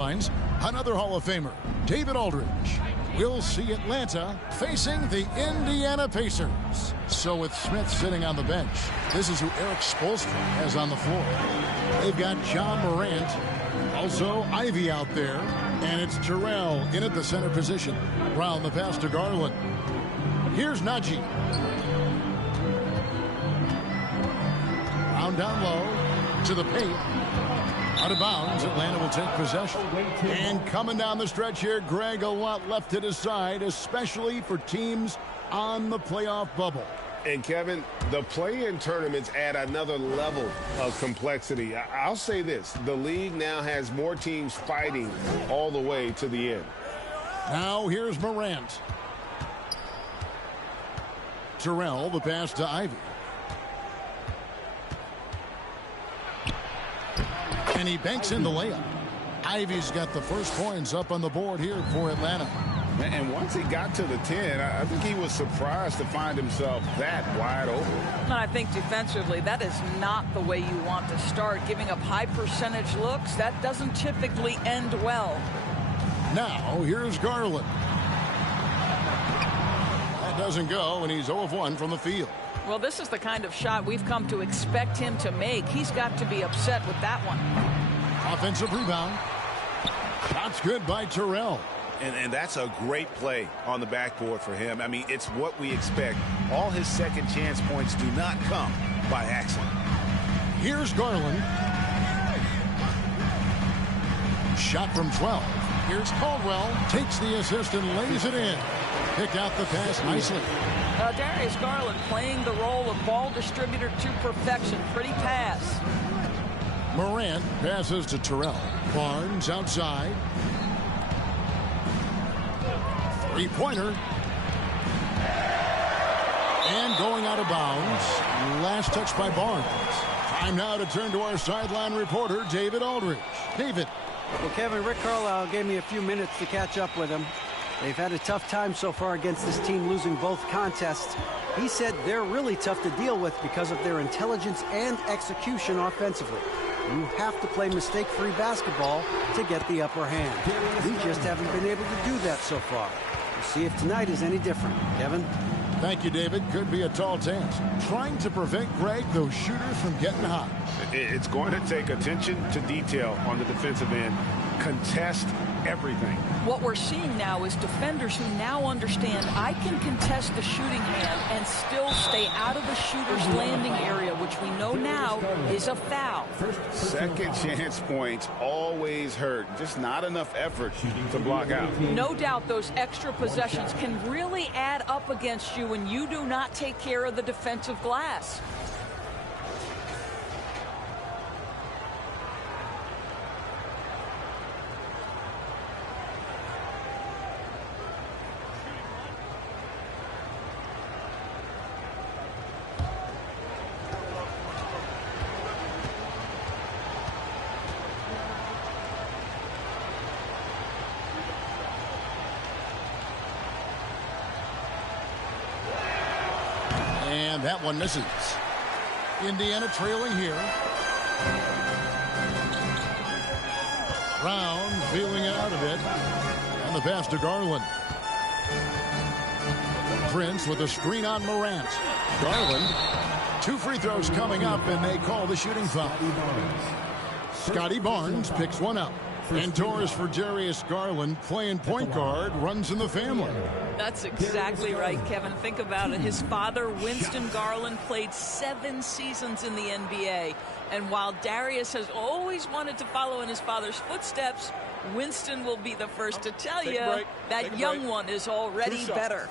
Another Hall of Famer, David Aldridge. We'll see Atlanta facing the Indiana Pacers. So with Smith sitting on the bench, this is who Eric Spoelstra has on the floor. They've got John Morant, also Ivy out there, and it's Terrell in at the center position. Brown the pass to Garland. Here's Najee. Brown down low to the paint. Out of bounds, Atlanta will take possession. And coming down the stretch here, Greg, a lot left to decide, especially for teams on the playoff bubble. And Kevin, the play-in tournaments add another level of complexity. I'll say this, the league now has more teams fighting all the way to the end. Now here's Morant. Terrell, the pass to Ivy. And he banks in the layup. Ivy's got the first points up on the board here for Atlanta. And once he got to the 10, I think he was surprised to find himself that wide open. And I think defensively, that is not the way you want to start. Giving up high percentage looks, that doesn't typically end well. Now, here's Garland. That doesn't go, and he's 0 of 1 from the field. Well, this is the kind of shot we've come to expect him to make. He's got to be upset with that one. Offensive rebound. Shot's good by Terrell. And that's a great play on the backboard for him. I mean, it's what we expect. All his second chance points do not come by accident. Here's Garland. Shot from 12. Here's Caldwell. Takes the assist and lays it in. Picked out the pass nicely. Darius Garland playing the role of ball distributor to perfection. Pretty pass. Morant passes to Terrell. Barnes outside. Three-pointer. And going out of bounds. Last touch by Barnes. Time now to turn to our sideline reporter, David Aldridge. David. Well, Kevin, Rick Carlisle gave me a few minutes to catch up with him. They've had a tough time so far against this team, losing both contests. He said they're really tough to deal with because of their intelligence and execution offensively. You have to play mistake-free basketball to get the upper hand. We just haven't been able to do that so far. We'll see if tonight is any different. Kevin? Thank you, David. Could be a tall task. Trying to prevent, Greg, those shooters from getting hot. It's going to take attention to detail on the defensive end. Contest everything. What we're seeing now is defenders who now understand I can contest the shooting hand and still stay out of the shooter's landing area, which we know now is a foul. Second chance points always hurt. Just not enough effort to block out. No doubt those extra possessions can really add up against you when you do not take care of the defensive glass. And that one misses. Indiana trailing here. Brown feeling it out a bit. And the pass to Garland. Prince with a screen on Morant. Garland. 2 free throws coming up, and they call the shooting foul. Scotty Barnes picks one up. And Torres for Darius Garland, playing point guard, runs in the family. That's exactly right, Kevin. Think about it. His father, Winston Garland, played 7 seasons in the NBA. And while Darius has always wanted to follow in his father's footsteps, Winston will be the first to tell you that young one is already better.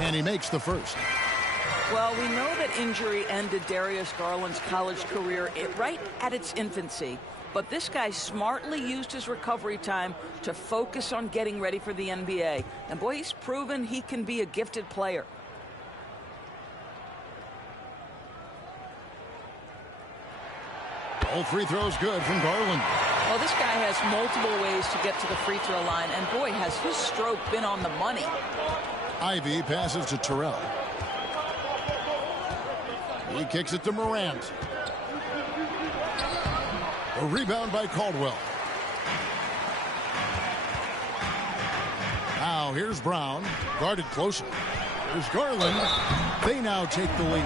And he makes the first. Well, we know that injury ended Darius Garland's college career right at its infancy. But this guy smartly used his recovery time to focus on getting ready for the NBA. And boy, he's proven he can be a gifted player. All free throws good from Garland. Well, this guy has multiple ways to get to the free throw line. And boy, has his stroke been on the money. Ivy passes to Terrell. He kicks it to Morant. A rebound by Caldwell. Now here's Brown, guarded closer. There's Garland. They now take the lead.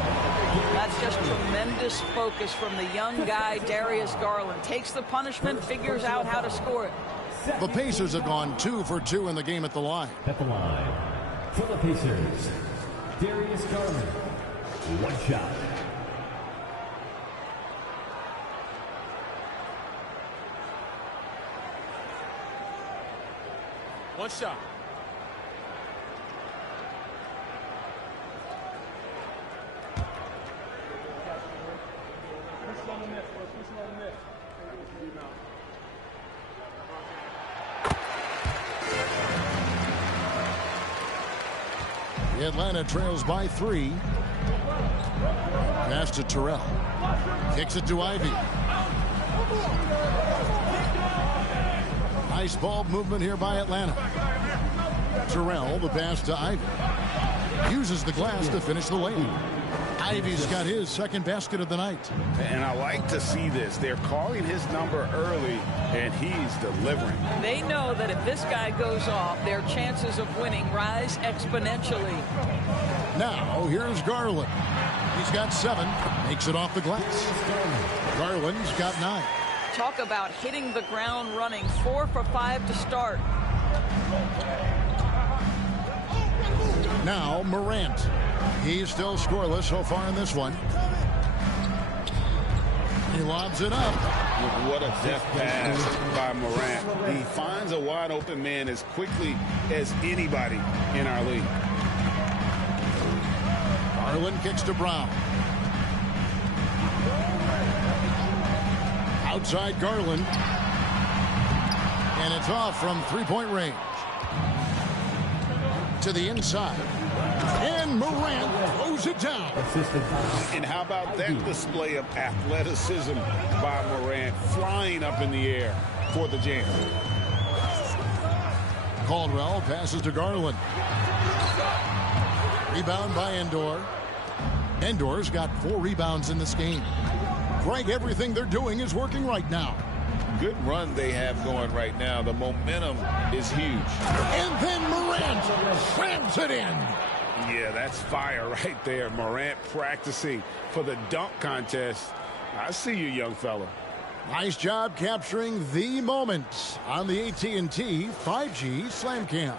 That's just tremendous focus from the young guy, Darius Garland. Takes the punishment, figures out how to score it. The Pacers have gone 2 for 2 in the game at the line. At the line, for the Pacers, Darius Garland, one shot. One shot. Atlanta trails by 3. Pass to Terrell. Kicks it to Ivy. Nice ball movement here by Atlanta. Terrell, the pass to Ivy. Uses the glass to finish the layup. Ivy's got his second basket of the night. And I like to see this. They're calling his number early, and he's delivering. They know that if this guy goes off, their chances of winning rise exponentially. Now, here's Garland. He's got 7. Makes it off the glass. Garland's got 9. Talk about hitting the ground running. 4 for 5 to start. Now, Morant. He's still scoreless so far in this one. He lobs it up. What a deft pass by Morant. He finds a wide open man as quickly as anybody in our league. Garland kicks to Brown. Outside Garland. And it's off from three-point range. To the inside. And Morant throws it down. And how about that display of athleticism by Morant, flying up in the air for the jam. Caldwell passes to Garland. Rebound by Endor. Endor's got 4 rebounds in this game. Greg, everything they're doing is working right now. Good run they have going right now. The momentum is huge. And then Morant slams it in. Yeah, that's fire right there. Morant practicing for the dunk contest. I see you, young fella. Nice job capturing the moment on the AT&T 5G Slam Camp.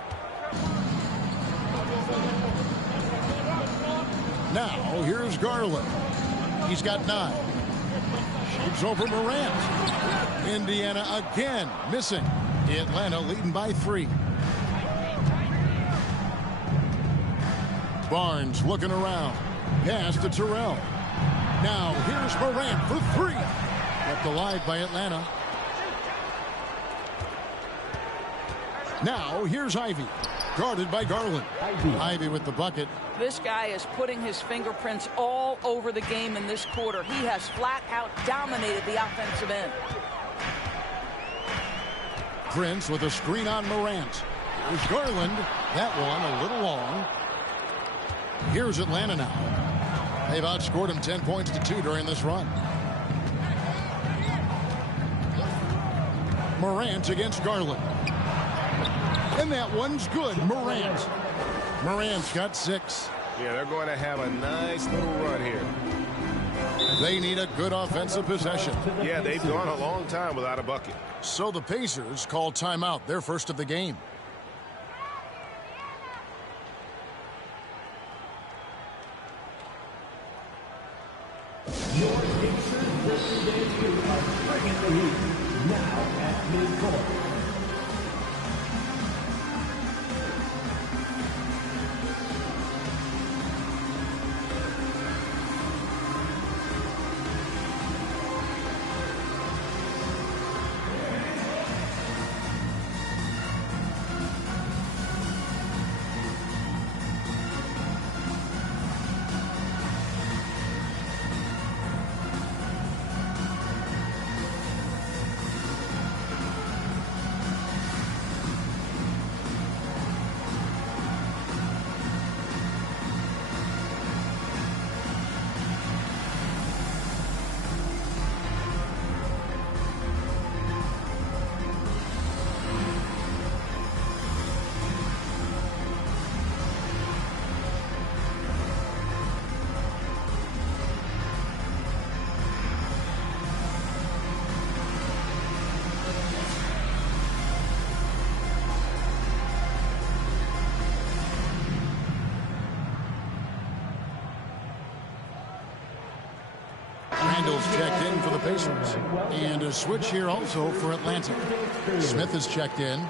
Now, here's Garland. He's got 9. Shoots over Morant. Indiana again missing. Atlanta leading by 3. Barnes looking around. Pass to Terrell. Now here's Morant for 3. Kept alive by Atlanta. Now here's Ivy. Guarded by Garland. Ivy with the bucket. This guy is putting his fingerprints all over the game in this quarter. He has flat out dominated the offensive end. Prince with a screen on Morant. Here's Garland. That one a little long. Here's Atlanta now. They've outscored him 10 points to 2 during this run. Morant against Garland. And that one's good. Morant. Morant's got 6. Yeah, they're going to have a nice little run here. They need a good offensive possession. Yeah, they've gone a long time without a bucket. So the Pacers call timeout, their first of the game. Your Pacers yesterday are bringing the heat now at midcourt. Randall's checked in for the Pacers. And a switch here also for Atlanta. Smith is checked in.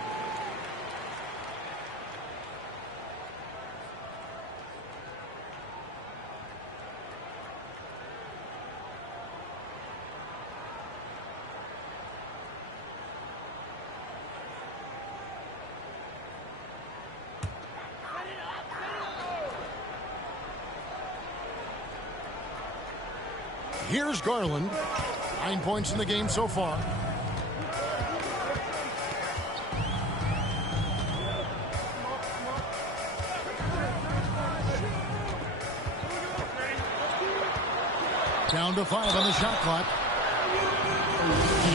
Here's Garland. 9 points in the game so far. Down to 5 on the shot clock.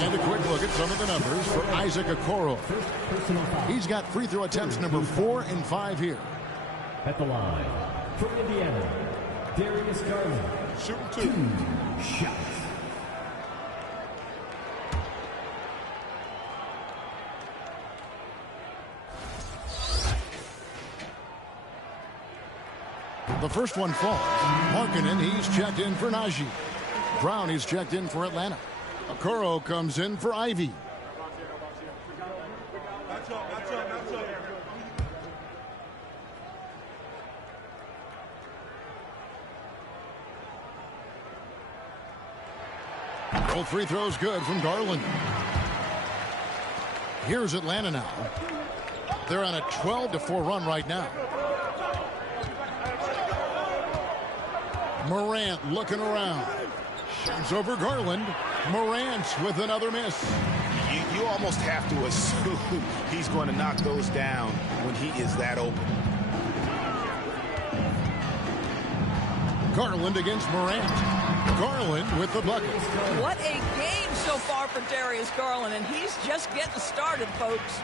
And a quick look at some of the numbers for Isaac Okoro. He's got free throw attempts number 4 and 5 here. At the line, from Indiana, Darius Garland. Shooting 2 shots. The first one falls. Markkanen, he's checked in for Najee. Brown, he's checked in for Atlanta. Okoro comes in for Ivy. Both free throws good from Garland. Here's Atlanta now. They're on a 12-4 run right now. Morant looking around. Shoots over Garland. Morant with another miss. You almost have to assume he's going to knock those down when he is that open. Garland against Morant. Garland with the bucket. What a game so far for Darius Garland, and he's just getting started, folks.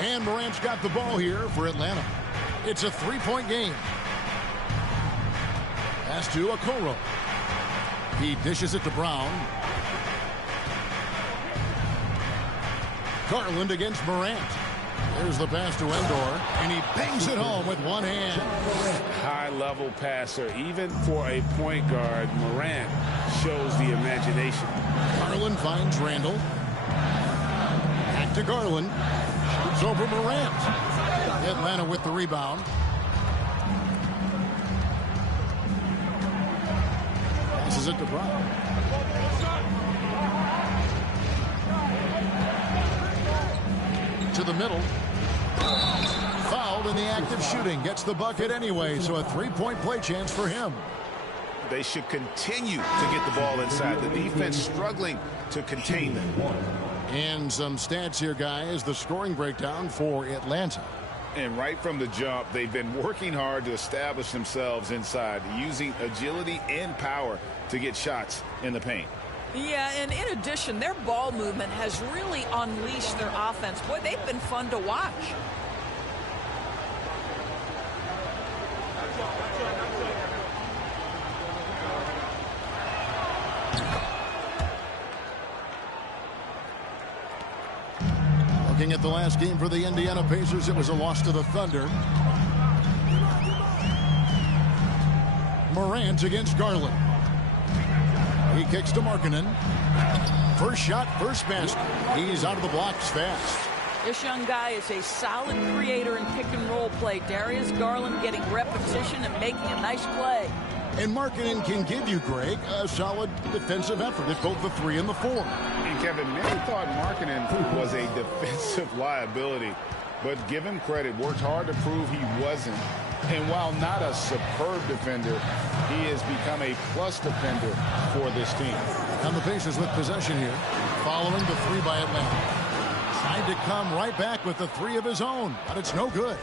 And Morant's got the ball here for Atlanta. It's a 3-point game. Pass to Okoro. He dishes it to Brown. Garland against Morant. There's the pass to Endor, and he bangs it home with one hand. High-level passer. Even for a point guard, Morant shows the imagination. Garland finds Randall. Back to Garland. Shoots over Morant. Atlanta with the rebound. Passes it to Brown. To the middle. Fouled in the act of shooting. Gets the bucket anyway, so a 3-point play chance for him. They should continue to get the ball inside. The defense struggling to contain them. And some stats here, guys. The scoring breakdown for Atlanta. And right from the jump, they've been working hard to establish themselves inside, using agility and power to get shots in the paint. Yeah, and in addition, their ball movement has really unleashed their offense. Boy, they've been fun to watch. Looking at the last game for the Indiana Pacers, it was a loss to the Thunder. Morant against Garland. He kicks to Markkanen. First shot, first basket. He's out of the blocks fast. This young guy is a solid creator in pick-and-roll play. Darius Garland getting repetition and making a nice play. And Markkanen can give you, Greg, a solid defensive effort at both the 3 and the 4. And Kevin, many thought Markkanen was a defensive liability, but give him credit, worked hard to prove he wasn't. And while not a superb defender, he has become a plus defender for this team. And the Pacers with possession here, following the 3 by Atlanta. Tried to come right back with the 3 of his own, but it's no good.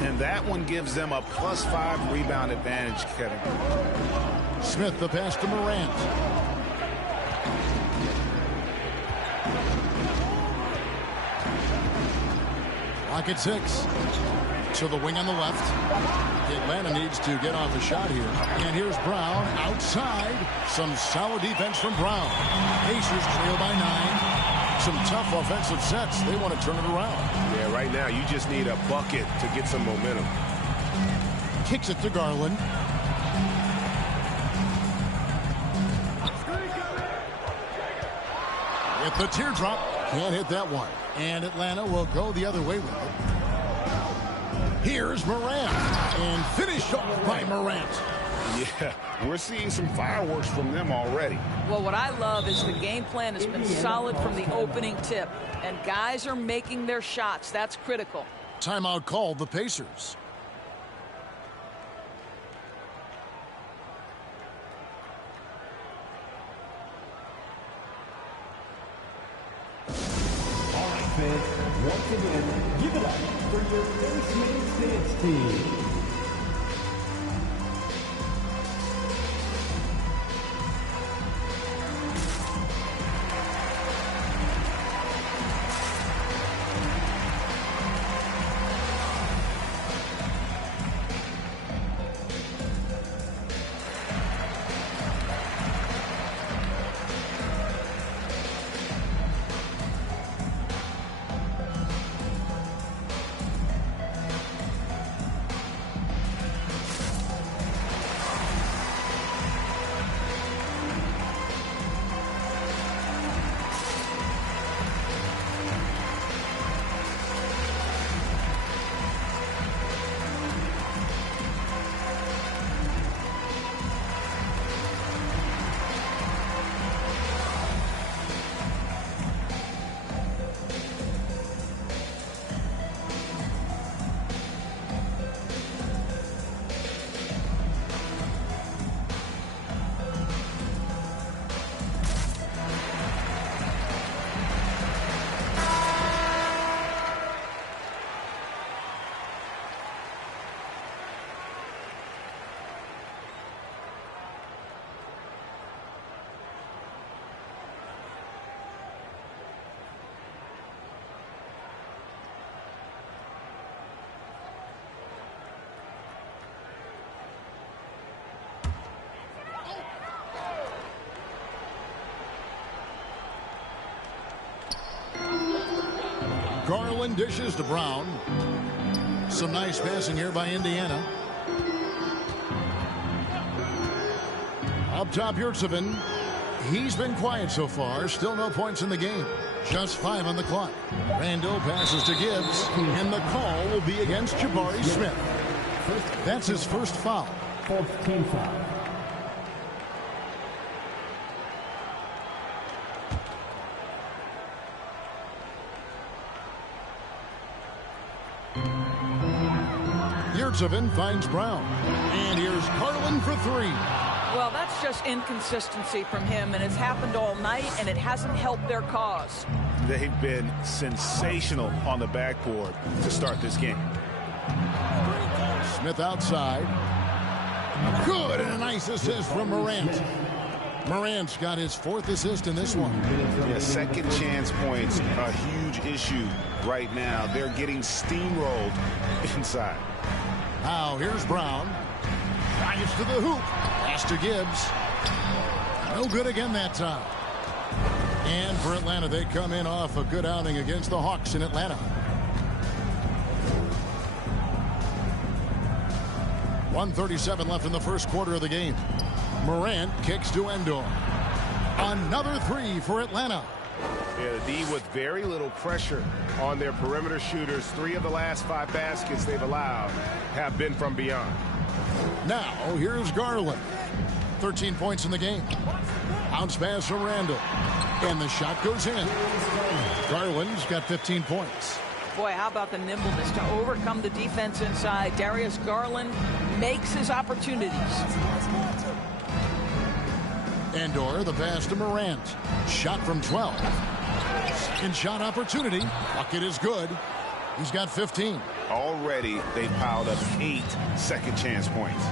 And that one gives them a +5 rebound advantage, Kevin. Smith the pass to Morant. Clock at 6. To the wing on the left. Atlanta needs to get off a shot here. And here's Brown outside. Some solid defense from Brown. Pacers trail by 9. Some tough offensive sets. They want to turn it around. Yeah, right now you just need a bucket to get some momentum. Kicks it to Garland. Hit the teardrop. Can't hit that one. And Atlanta will go the other way with it. Here's Morant. And finished off by Morant. Yeah, we're seeing some fireworks from them already. Well, what I love is the game plan has been solid from the opening tip. And guys are making their shots. That's critical. Timeout called the Pacers. All right, fans, once again, give it up for your Face Mates Dance Team. Garland dishes to Brown. Some nice passing here by Indiana. Up top, Yurtsevin. He's been quiet so far. Still no points in the game. Just 5 on the clock. Randall passes to Gibbs. And the call will be against Jabari Smith. That's his first foul. Fourth team foul. Yurtsevin finds Brown. And here's Garland for 3. Well, that's just inconsistency from him, and it's happened all night, and it hasn't helped their cause. They've been sensational on the backboard to start this game. Smith outside. Good, and a nice assist from Morant. Morant's got his 4th assist in this one. Yeah, second chance points, a huge issue right now. They're getting steamrolled inside. Now here's Brown. Drives to the hoop. Pass to Gibbs. No good again that time. And for Atlanta, they come in off a good outing against the Hawks in Atlanta. .137 left in the first quarter of the game. Morant kicks to Endor. Another 3 for Atlanta. Yeah, the D with very little pressure on their perimeter shooters. 3 of the last 5 baskets they've allowed have been from beyond. Now here's Garland. 13 points in the game. Bounce pass from Randall. And the shot goes in. Garland's got 15 points. Boy, how about the nimbleness to overcome the defense inside. Darius Garland makes his opportunities. Endor, the pass to Morant. Shot from 12. Second shot opportunity. Bucket is good. He's got 15. Already, they piled up 8 second chance points.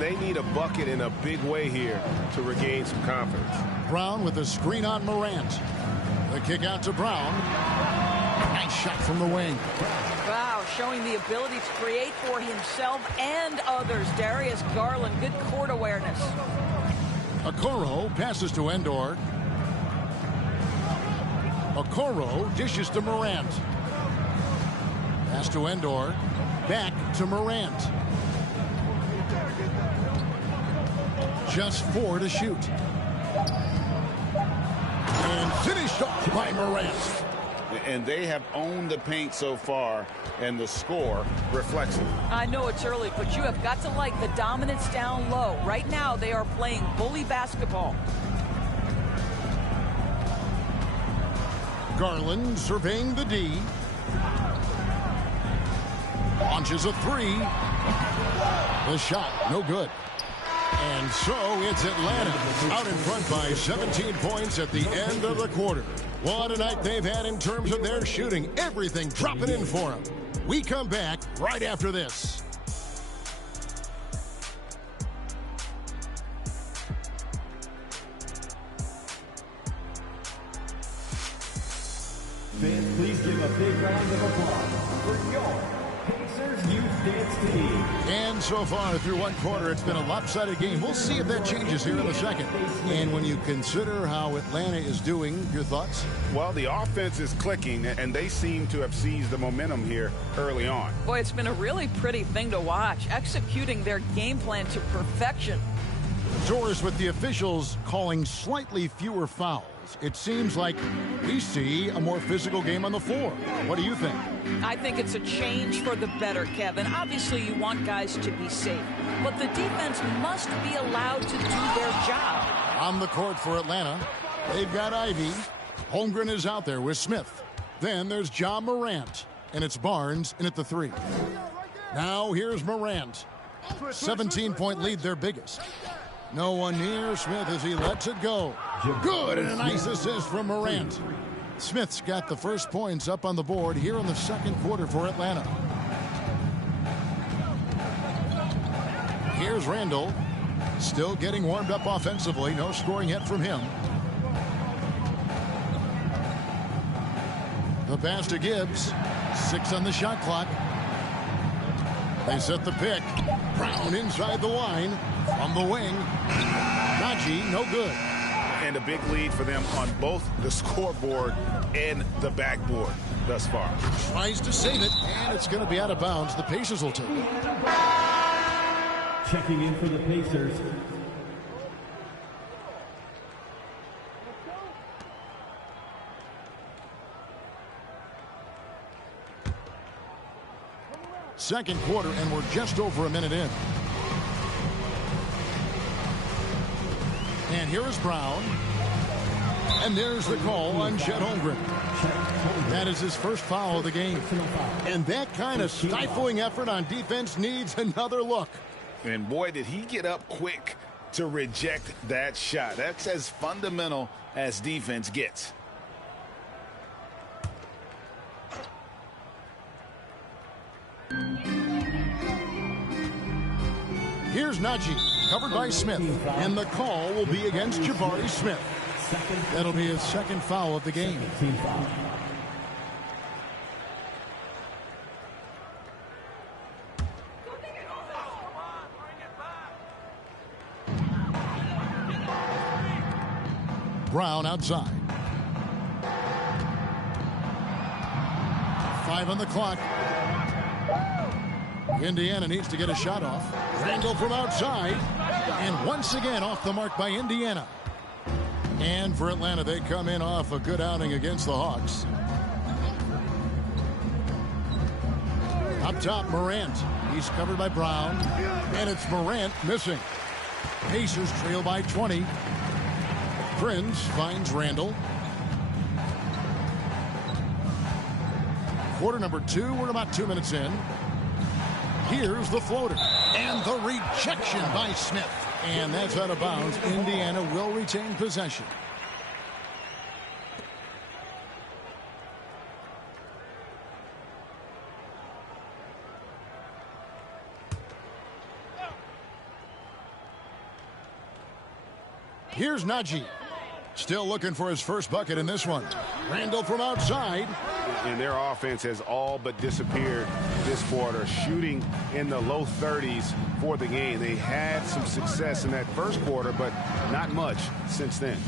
They need a bucket in a big way here to regain some confidence. Brown with the screen on Morant. The kick out to Brown. Nice shot from the wing. Wow, showing the ability to create for himself and others. Darius Garland, good court awareness. Okoro passes to Endor. Okoro dishes to Morant. Pass to Endor. Back to Morant. Just 4 to shoot. And Finished off by Morant. And they have owned the paint so far, and the score reflects it. I know it's early, but you have got to like the dominance down low. Right now, they are playing bully basketball. Garland surveying the D. Launches a three. The shot, no good. And so it's Atlanta out in front by 17 points at the end of the quarter. What a night they've had in terms of their shooting. Everything dropping in for them. We come back right after this. Fans, please give a big round of applause for your Pacers Youth Dance Team. And so far through one quarter, it's been a lopsided game. We'll see if that changes here in a second. And when you consider how Atlanta is doing, your thoughts? Well, the offense is clicking, and they seem to have seized the momentum here early on. Boy, it's been a really pretty thing to watch, executing their game plan to perfection. Doris, with the officials calling slightly fewer fouls, it seems like we see a more physical game on the floor. What do you think? I think it's a change for the better, Kevin. Obviously, you want guys to be safe, but the defense must be allowed to do their job. On the court for Atlanta, they've got Ivy. Holmgren is out there with Smith. Then there's John Morant, and it's Barnes in at the three. Now here's Morant. 17-point lead, their biggest. No one near Smith as he lets it go. Good, and a nice assist from Morant. Smith's got the first points up on the board here in the second quarter for Atlanta. Here's Randall. Still getting warmed up offensively. No scoring yet from him. The pass to Gibbs. 6 on the shot clock. They set the pick. Brown inside the line. From the wing. Najee, no good. And a big lead for them on both the scoreboard and the backboard thus far. Tries to save it, and it's going to be out of bounds. The Pacers will take it. Checking in for the Pacers, Second quarter, and we're just over a minute in. And here is Brown. And there's the call on Chet Holmgren. That is his first foul of the game. And that kind of stifling effort on defense needs another look. And boy, did he get up quick to reject that shot. That's as fundamental as defense gets. Here's Najee, covered by Smith. And the call will be against Jabari Smith. That'll be his second foul of the game. Brown outside. 5 on the clock. Indiana needs to get a shot off. Randall from outside. And once again off the mark by Indiana. And for Atlanta, they come in off a good outing against the Hawks. Up top, Morant. He's covered by Brown. And it's Morant missing. Pacers trail by 20. Prince finds Randall. Quarter number 2. We're about 2 minutes in. Here's the floater. And the rejection by Smith. And that's out of bounds. Indiana will retain possession. Here's Najee. Still looking for his first bucket in this one. Randall from outside. And their offense has all but disappeared this quarter, shooting in the low 30s for the game. They had some success in that first quarter, but not much since then.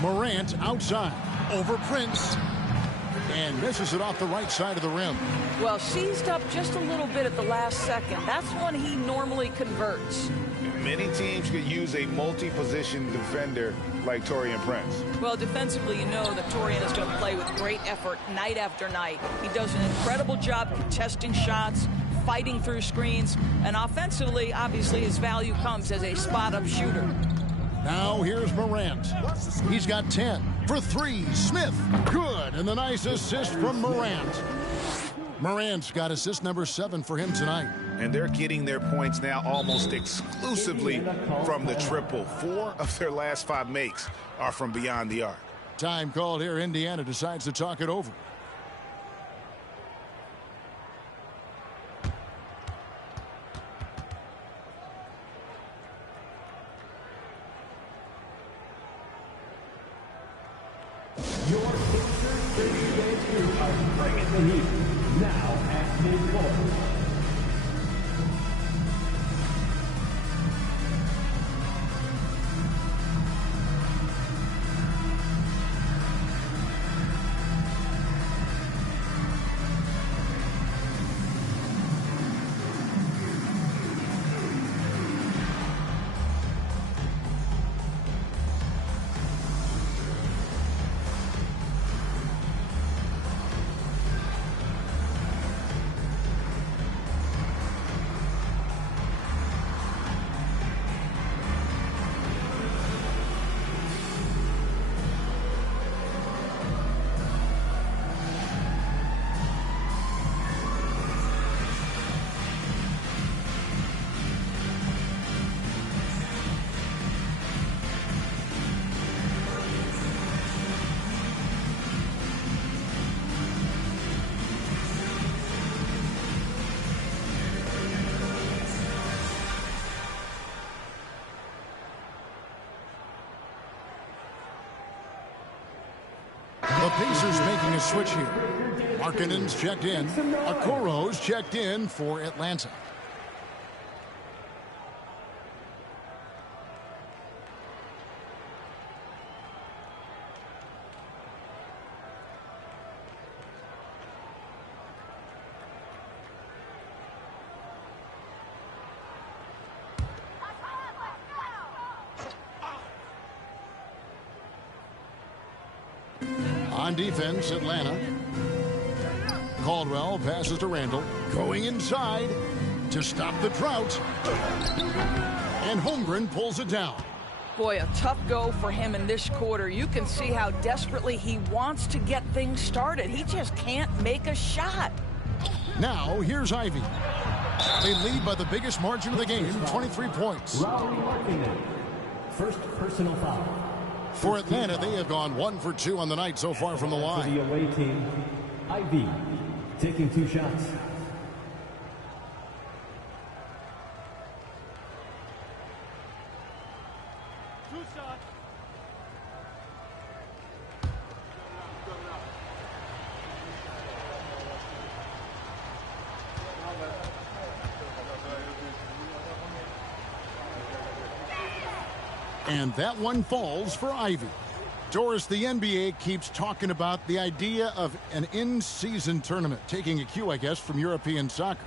Morant outside. Over Prince. And misses it off the right side of the rim. Well, seized up just a little bit at the last second. That's when he normally converts. Many teams could use a multi-position defender like Taurean Prince. Well, defensively, you know that Taurean is going to play with great effort night after night. He does an incredible job contesting shots, fighting through screens, and offensively, obviously, his value comes as a spot-up shooter. Now here's Morant. He's got 10 for 3. Smith, good, and the nice assist from Morant. Morant's got assist number 7 for him tonight. And they're getting their points now almost exclusively from the triple. 4 of their last 5 makes are from beyond the arc. Time called here. Indiana decides to talk it over. Your Pacers are bringing the heat. Now at midcourt. The Pacers making a switch here. Markkanen's checked in. Okoro's checked in for Atlanta. On defense, Atlanta. Caldwell passes to Randall. Going inside to stop the drought. And Holmgren pulls it down. Boy, a tough go for him in this quarter. You can see how desperately he wants to get things started. He just can't make a shot. Now, here's Ivy. They lead by the biggest margin of the game, 23 points. First personal foul. For Atlanta, they have gone 1 for 2 on the night so far from the For line. the away team, Ivy taking 2 shots. And that one falls for Ivy. Doris, the NBA keeps talking about the idea of an in-season tournament, taking a cue, I guess, from European soccer.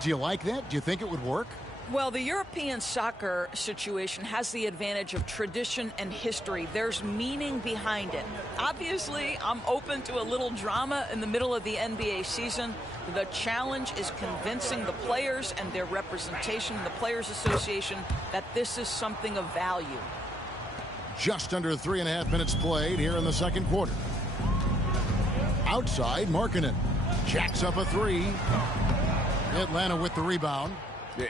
Do you like that? Do you think it would work? Well, the European soccer situation has the advantage of tradition and history. There's meaning behind it. Obviously, I'm open to a little drama in the middle of the NBA season. The challenge is convincing the players and their representation in the Players Association that this is something of value. Just under 3.5 minutes played here in the second quarter. Outside, Markkanen jacks up a 3. Atlanta with the rebound.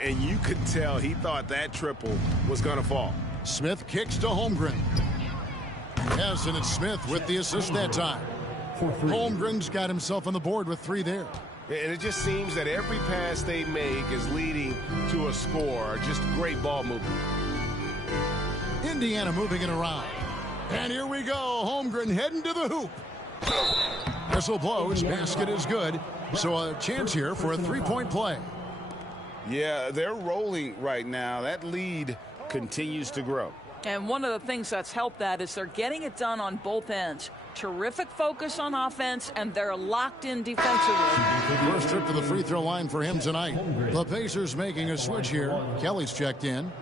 And you could tell he thought that triple was going to fall. Smith kicks to Holmgren. Yes, and it's Smith with the assist that time. Holmgren's got himself on the board with 3 there. And it just seems that every pass they make is leading to a score. Just great ball movement. Indiana moving it around. And here we go. Holmgren heading to the hoop. Whistle blows. Basket is good. So a chance here for a 3-point play. Yeah, they're rolling right now. That lead continues to grow. And one of the things that's helped that is they're getting it done on both ends. Terrific focus on offense, and they're locked in defensively. First trip to the free throw line for him tonight. The Pacers making a switch here. Kelly's checked in.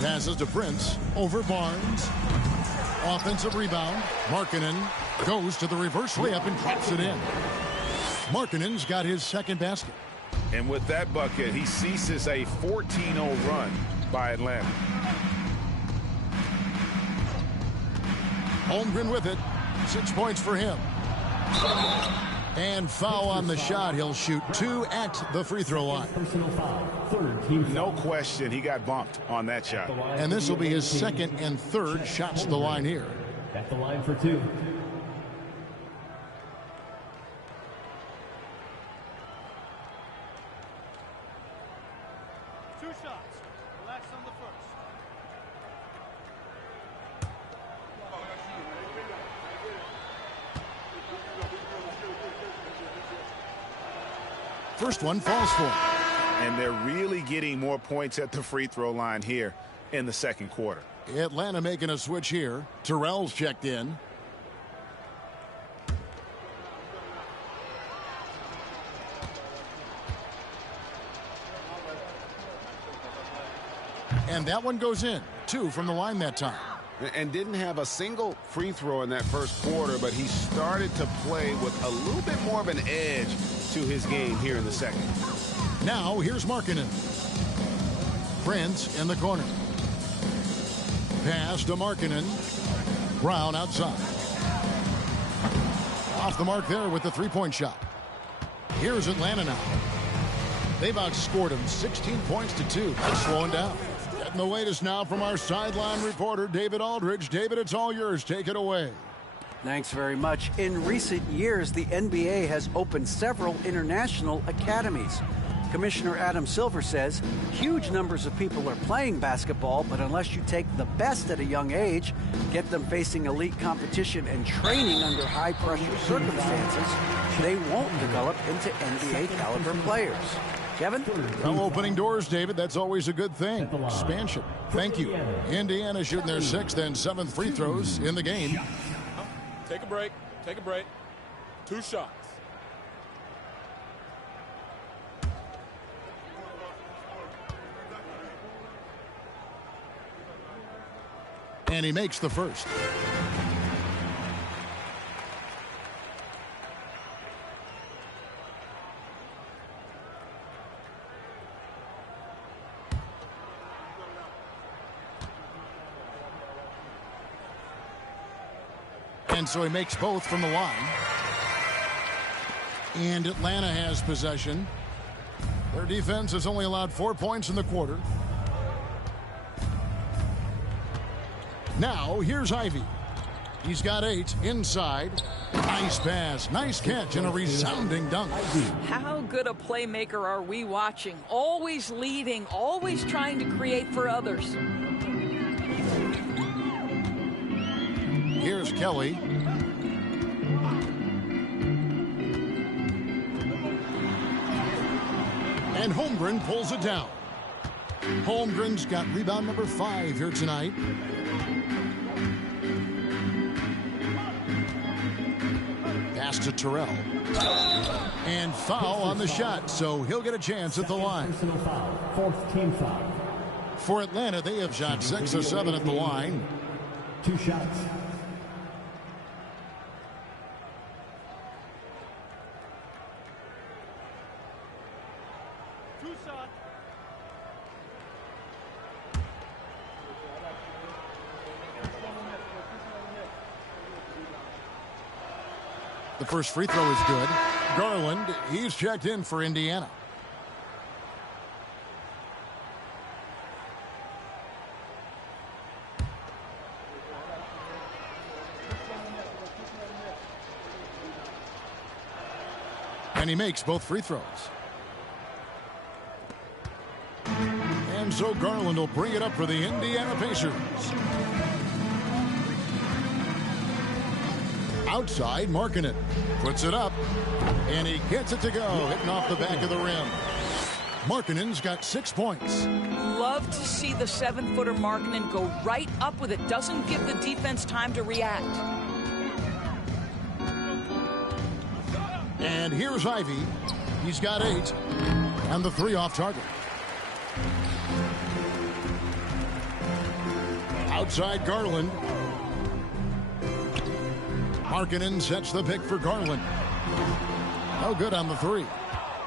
Passes to Prince over Barnes. Offensive rebound. Markkanen goes to the reverse layup and drops it in. Markkanen's got his second basket. And with that bucket, he ceases a 14-0 run by Atlanta. Holmgren with it. 6 points for him. And foul on the shot. He'll shoot 2 at the free throw line. Personal foul. Third team foul. No question, he got bumped on that shot. And this will be his second and third shots to the line here. At the line for 2. First one falls for him. And they're really getting more points at the free throw line here in the second quarter. Atlanta making a switch here. Terrell's checked in. And that one goes in. 2 from the line that time. And didn't have a single free throw in that first quarter, but he started to play with a little bit more of an edge to his game here in the second. Now here's Markkanen. Prince in the corner. Pass to Markkanen. Brown outside. Off the mark there with the three-point shot. Here's Atlanta now. They've outscored him 16 points to 2. They're slowing down. Getting the latest now from our sideline reporter, David Aldridge. David, it's all yours. Take it away. Thanks very much. In recent years, the NBA has opened several international academies. Commissioner Adam Silver says huge numbers of people are playing basketball, but unless you take the best at a young age, get them facing elite competition and training under high-pressure circumstances, they won't develop into NBA-caliber players. Kevin? Well, opening doors, David. That's always a good thing. Expansion. Thank you. Indiana shooting their 6th and 7th free throws in the game. Take a break. Take a break. 2 shots. And he makes the first. And so he makes both from the line. And Atlanta has possession. Their defense has only allowed 4 points in the quarter. Now, here's Ivy. He's got 8 inside. Nice pass, nice catch, and a resounding dunk. How good a playmaker are we watching? Always leading, always trying to create for others. Here's Kelly. And Holmgren pulls it down. Holmgren's got rebound number 5 here tonight. Pass to Terrell. And foul on the shot, so he'll get a chance at the line. Personal foul. 4th team foul. For Atlanta, they have shot 6 of 7 at the line. 2 shots. The first free throw is good. Garland, he's checked in for Indiana. And he makes both free throws. And so Garland will bring it up for the Indiana Pacers. Outside, Markkanen puts it up, and he gets it to go, hitting off the back of the rim. Markkanen's got 6 points. Love to see the 7-footer Markkanen go right up with it. Doesn't give the defense time to react. And here's Ivy. He's got 8. And the 3 off target. Outside Garland. Markkanen sets the pick for Garland. No good on the 3.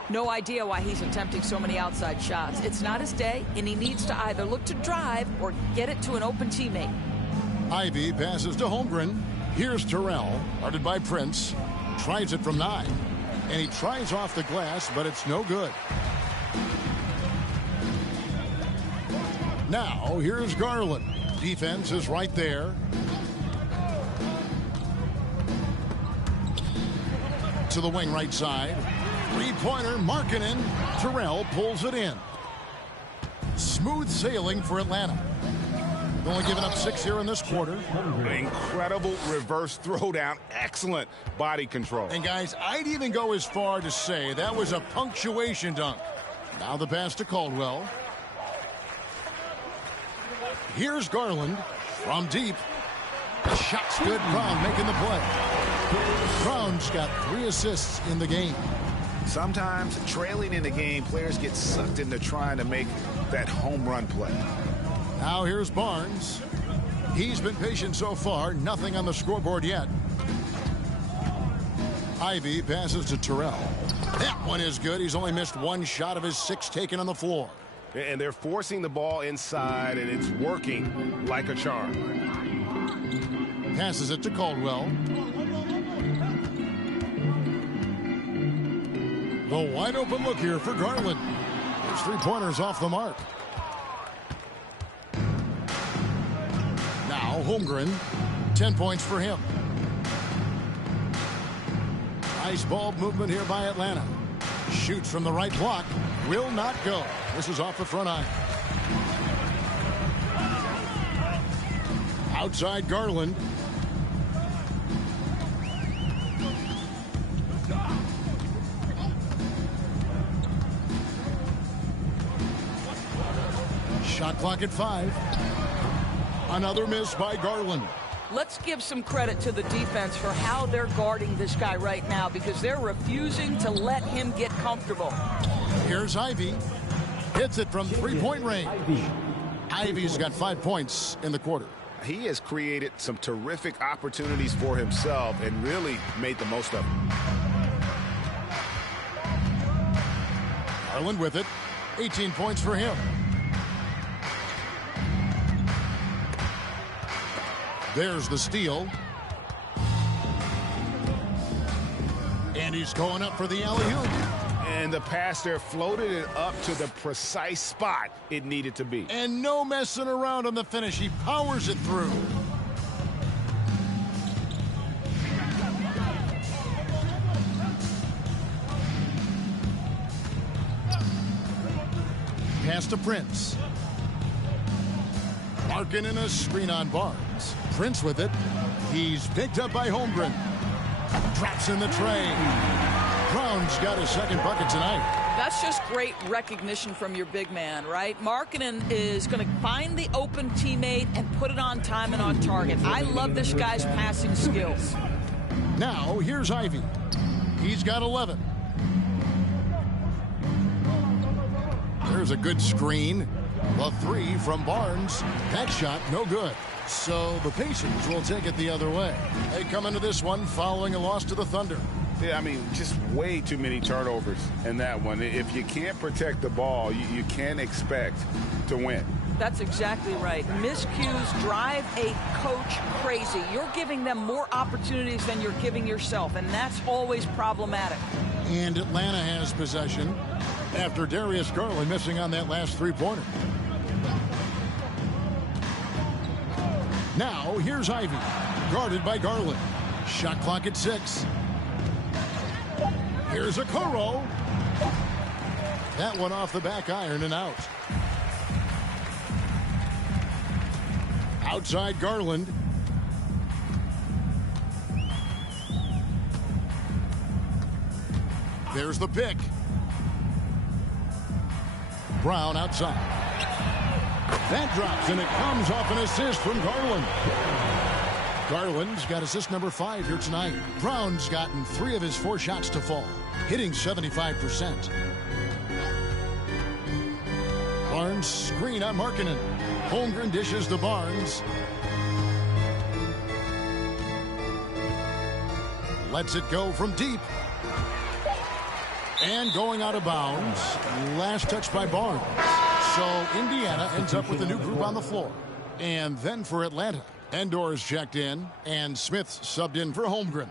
No idea why he's attempting so many outside shots. It's not his day, and he needs to either look to drive or get it to an open teammate. Ivy passes to Holmgren. Here's Terrell, guarded by Prince. Tries it from 9. And he tries off the glass, but it's no good. Now, here's Garland. Defense is right there. To the wing right side. Three-pointer, Markkanen. Terrell pulls it in. Smooth sailing for Atlanta. Only giving up 6 here in this quarter. Incredible reverse throwdown. Excellent body control. And guys, I'd even go as far to say that was a punctuation dunk. Now the pass to Caldwell. Here's Garland from deep. Shot's good. Brown making the play. Brown's got 3 assists in the game. Sometimes trailing in the game, players get sucked into trying to make that home run play. Now here's Barnes. He's been patient so far. Nothing on the scoreboard yet. Ivy passes to Terrell. That one is good. He's only missed 1 shot of his 6 taken on the floor. And they're forcing the ball inside, and it's working like a charm. Passes it to Caldwell. The wide open look here for Garland. His 3-pointers off the mark. Now Holmgren. 10 points for him. Nice ball movement here by Atlanta. Shoots from the right block. Will not go. This is off the front iron. Outside Garland. Shot clock at 5. Another miss by Garland. Let's give some credit to the defense for how they're guarding this guy right now, because they're refusing to let him get comfortable. Here's Ivy. Hits it from 3-point range. Ivy's got 5 points in the quarter. He has created some terrific opportunities for himself and really made the most of them. Garland with it. 18 points for him. There's the steal. And he's going up for the alley-oop. And the pass there floated it up to the precise spot it needed to be. And no messing around on the finish. He powers it through. Pass to Prince. Markkanen in a screen on Barnes. Prince with it. He's picked up by Holmgren. Drops in the tray. Brown's got his second bucket tonight. That's just great recognition from your big man, right? Markkanen is going to find the open teammate and put it on time and on target. I love this guy's passing skills. Now, here's Ivy. He's got 11. There's a good screen. The 3 from Barnes. That shot, no good. So the Pacers will take it the other way. They come into this one following a loss to the Thunder. Yeah, I mean, just way too many turnovers in that one. If you can't protect the ball, you can't expect to win. That's exactly right. Miscues drive a coach crazy. You're giving them more opportunities than you're giving yourself, and that's always problematic. And Atlanta has possession after Darius Garland missing on that last 3-pointer. Now, here's Ivy, guarded by Garland. Shot clock at 6. Here's a Okoro. That one off the back iron and out. Outside Garland. There's the pick. Brown outside. That drops, and it comes off an assist from Garland. Garland's got assist number 5 here tonight. Brown's gotten 3 of his 4 shots to fall, hitting 75%. Barnes screen on Markkanen. Holmgren dishes to Barnes. Lets it go from deep. And going out of bounds. Last touch by Barnes. So Indiana ends up with a new group on the floor. And then for Atlanta, Endor's checked in, and Smith's subbed in for Holmgren.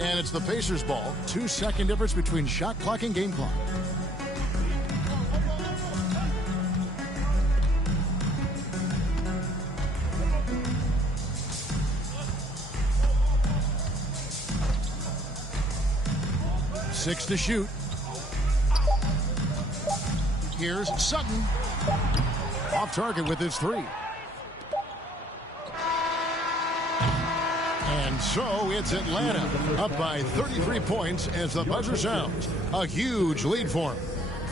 And it's the Pacers ball. 2-second difference between shot clock and game clock. Six to shoot. Here's Sutton. Off target with his 3. And so it's Atlanta up by 33 points as the buzzer sounds. A huge lead for them.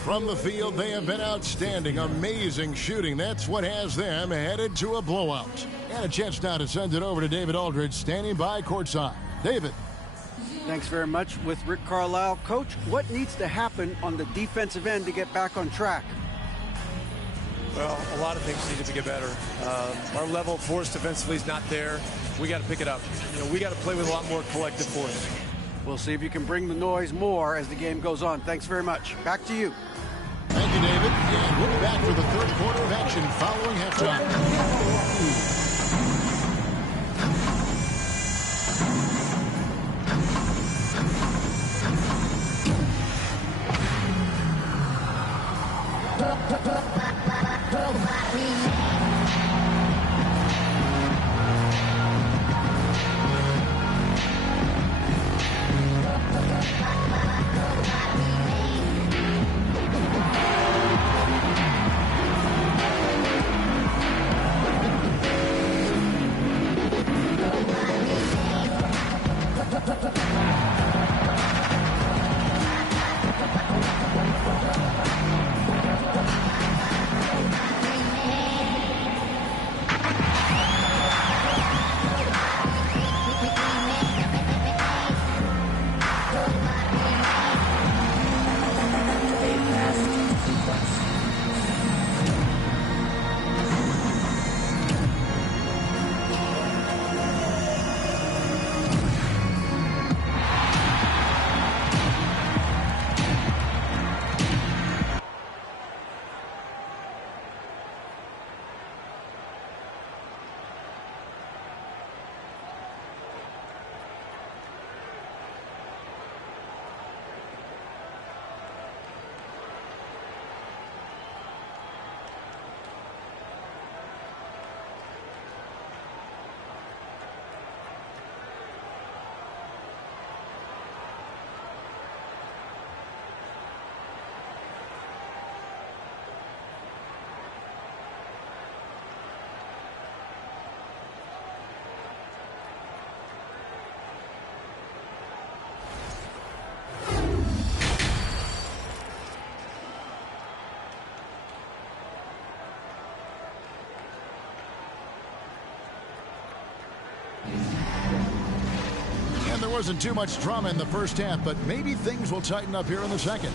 From the field, they have been outstanding. Amazing shooting. That's what has them headed to a blowout. And a chance now to send it over to David Aldridge, standing by courtside. David. Thanks very much. With Rick Carlisle. Coach, what needs to happen on the defensive end to get back on track? Well, a lot of things need to get better. Our level of force defensively is not there. We got to pick it up. We got to play with a lot more collective force. We'll see if you can bring the noise more as the game goes on. Thanks very much. Back to you. Thank you, David. And we'll be back for the third quarter of action following halftime. There wasn't too much drama in the first half, but maybe things will tighten up here in the second.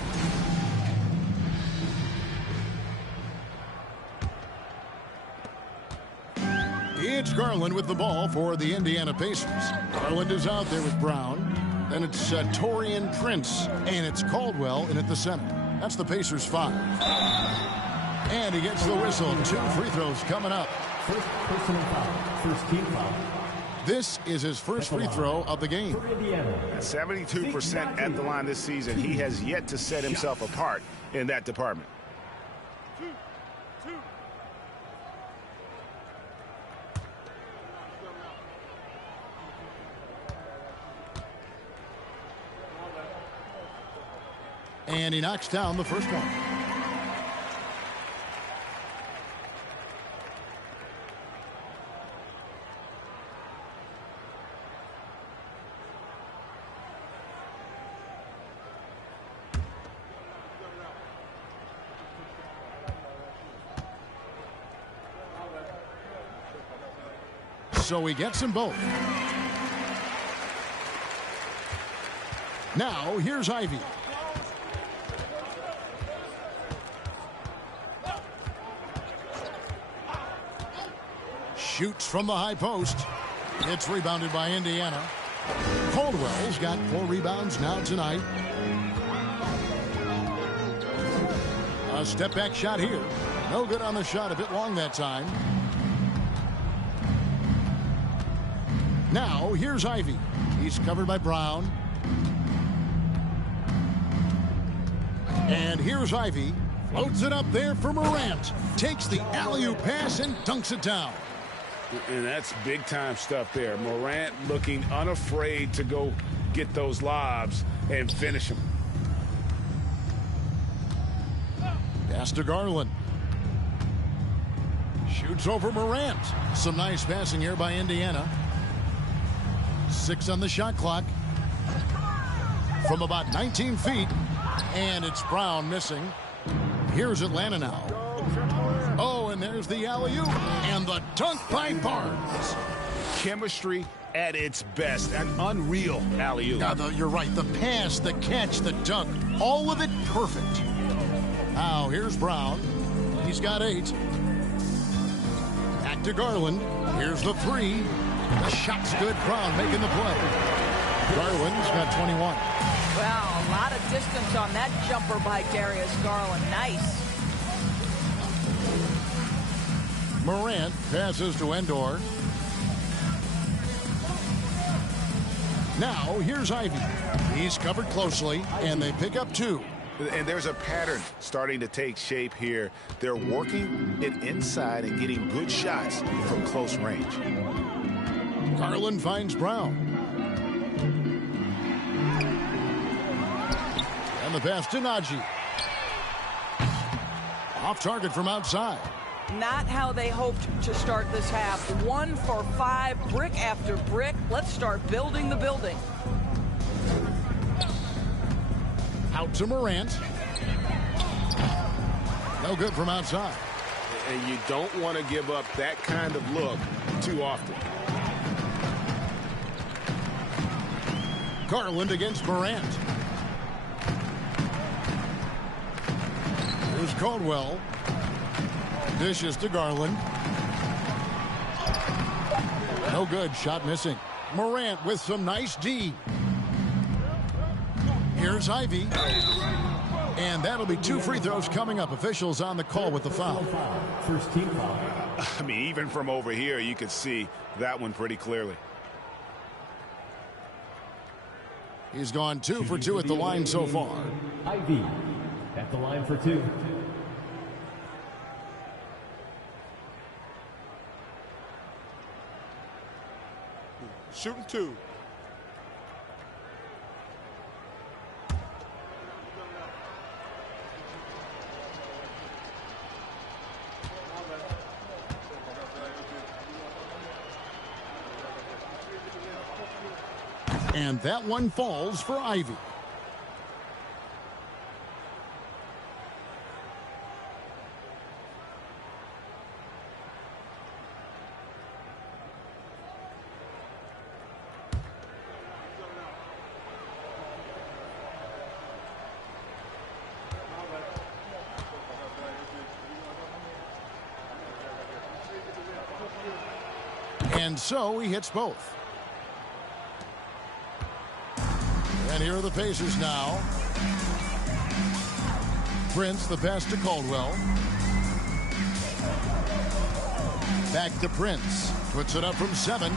It's Garland with the ball for the Indiana Pacers. Garland is out there with Brown. Then it's Taurean Prince, and it's Caldwell in at the center. That's the Pacers 5. And he gets the whistle. 2 free throws coming up. First personal foul. First team foul. This is his first free throw of the game. At 72% at the line this season, he has yet to set himself apart in that department. And he knocks down the first one. So he gets them both. Now here's Ivy. Shoots from the high post. It's rebounded by Indiana. Caldwell's got 4 rebounds now tonight. A step back shot here. No good on the shot, a bit long that time. Now, here's Ivy. He's covered by Brown. And here's Ivy. Floats it up there for Morant. Takes the alley-oop pass and dunks it down. And that's big-time stuff there. Morant looking unafraid to go get those lobs and finish them. Pass to Garland. Shoots over Morant. Some nice passing here by Indiana. 6 on the shot clock. From about 19 feet. And it's Brown missing. Here's Atlanta now. Oh, and there's the alley-oop. And the dunk by Barnes. Chemistry at its best. An unreal alley-oop. Yeah, you're right. The pass, the catch, the dunk. All of it perfect. Now, here's Brown. He's got 8. Back to Garland. Here's the 3. The shot's good. Brown making the play. Garland's got 21. Wow, a lot of distance on that jumper by Darius Garland. Nice. Morant passes to Endor. Now, here's Ivy. He's covered closely, and they pick up 2. And there's a pattern starting to take shape here. They're working it inside and getting good shots from close range. Garland finds Brown. And the pass to Najee. Off target from outside. Not how they hoped to start this half. 1 for 5, brick after brick. Let's start building the building. Out to Morant. No good from outside. And you don't want to give up that kind of look too often. Garland against Morant. Here's Caldwell. Dishes to Garland. No good. Shot missing. Morant with some nice D. Here's Ivy. And that'll be 2 free throws coming up. Officials on the call with the foul. First team foul. I mean, even from over here, you could see that one pretty clearly. He's gone 2 for 2 at the line so far. Ivy at the line for 2. Shooting 2. And that one falls for Ivy. And so he hits both. And here are the Pacers now. Prince, the pass to Caldwell. Back to Prince. Puts it up from 7.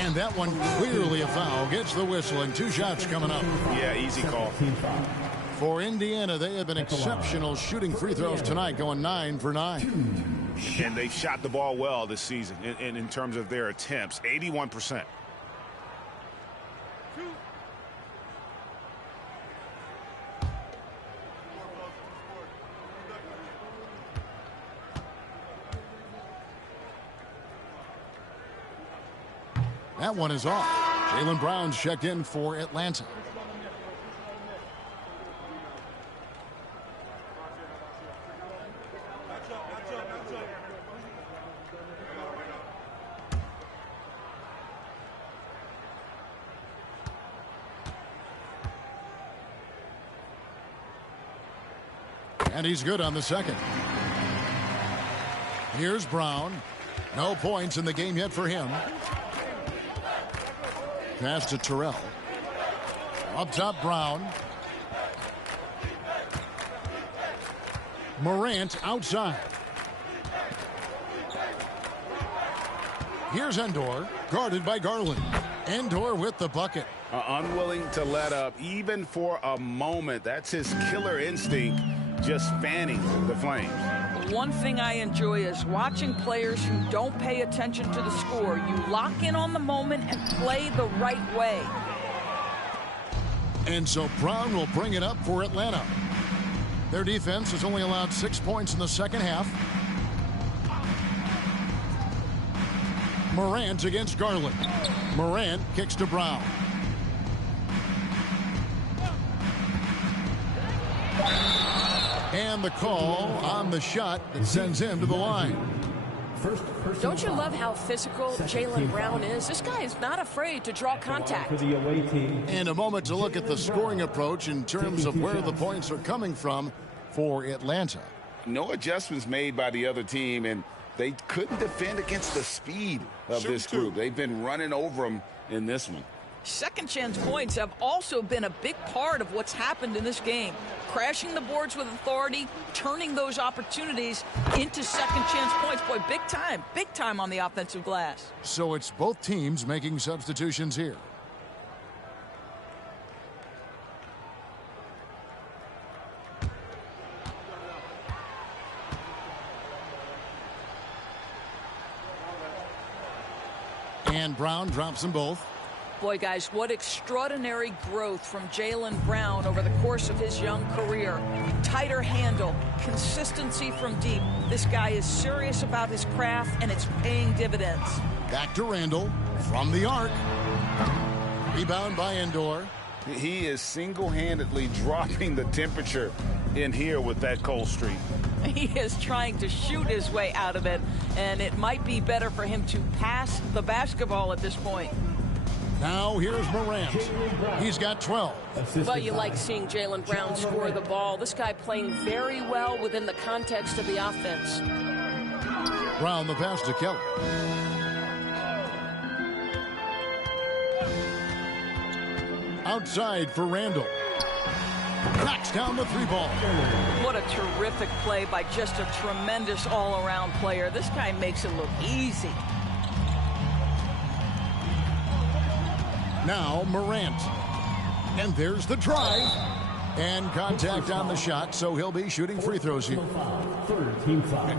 And that one clearly a foul. Gets the whistle and 2 shots coming up. Yeah, easy call. For Indiana, they have been exceptional shooting free throws tonight, going 9 for 9. And they've shot the ball well this season in terms of their attempts. 81%. That one is off. Jaylen Brown's checked in for Atlanta. And he's good on the second. Here's Brown. No points in the game yet for him. Pass to Terrell. Up top, Brown. Morant outside. Here's Endor, guarded by Garland. Endor with the bucket. Unwilling to let up, even for a moment. That's his killer instinct, just fanning the flames. One thing I enjoy is watching players who don't pay attention to the score. You lock in on the moment and play the right way. And so Brown will bring it up for Atlanta. Their defense has only allowed 6 points in the second half. Morant against Garland. Morant kicks to Brown. And the call on the shot that sends him to the line. Don't you love how physical Jaylen Brown is? This guy is not afraid to draw contact. And a moment to look at the scoring approach in terms of where the points are coming from for Atlanta. No adjustments made by the other team, and they couldn't defend against the speed of this group. They've been running over them in this one. Second chance points have also been a big part of what's happened in this game. Crashing the boards with authority, turning those opportunities into second chance points. Boy, big time on the offensive glass. So it's both teams making substitutions here. And Brown drops them both. Boy, guys, what extraordinary growth from Jaylen Brown over the course of his young career. Tighter handle, consistency from deep. This guy is serious about his craft, and it's paying dividends. Back to Randall from the arc. Rebound by Endor. He is single-handedly dropping the temperature in here with that cold streak. He is trying to shoot his way out of it, and it might be better for him to pass the basketball at this point. Now here's Morant. He's got 12. Well, you like seeing Jaylen Brown score the ball. This guy playing very well within the context of the offense. Brown the pass to Kelly. Outside for Randall. Knocks down the three ball. What a terrific play by just a tremendous all-around player. This guy makes it look easy. Now Morant. And there's the drive. And contact on the shot, so he'll be shooting free throws here.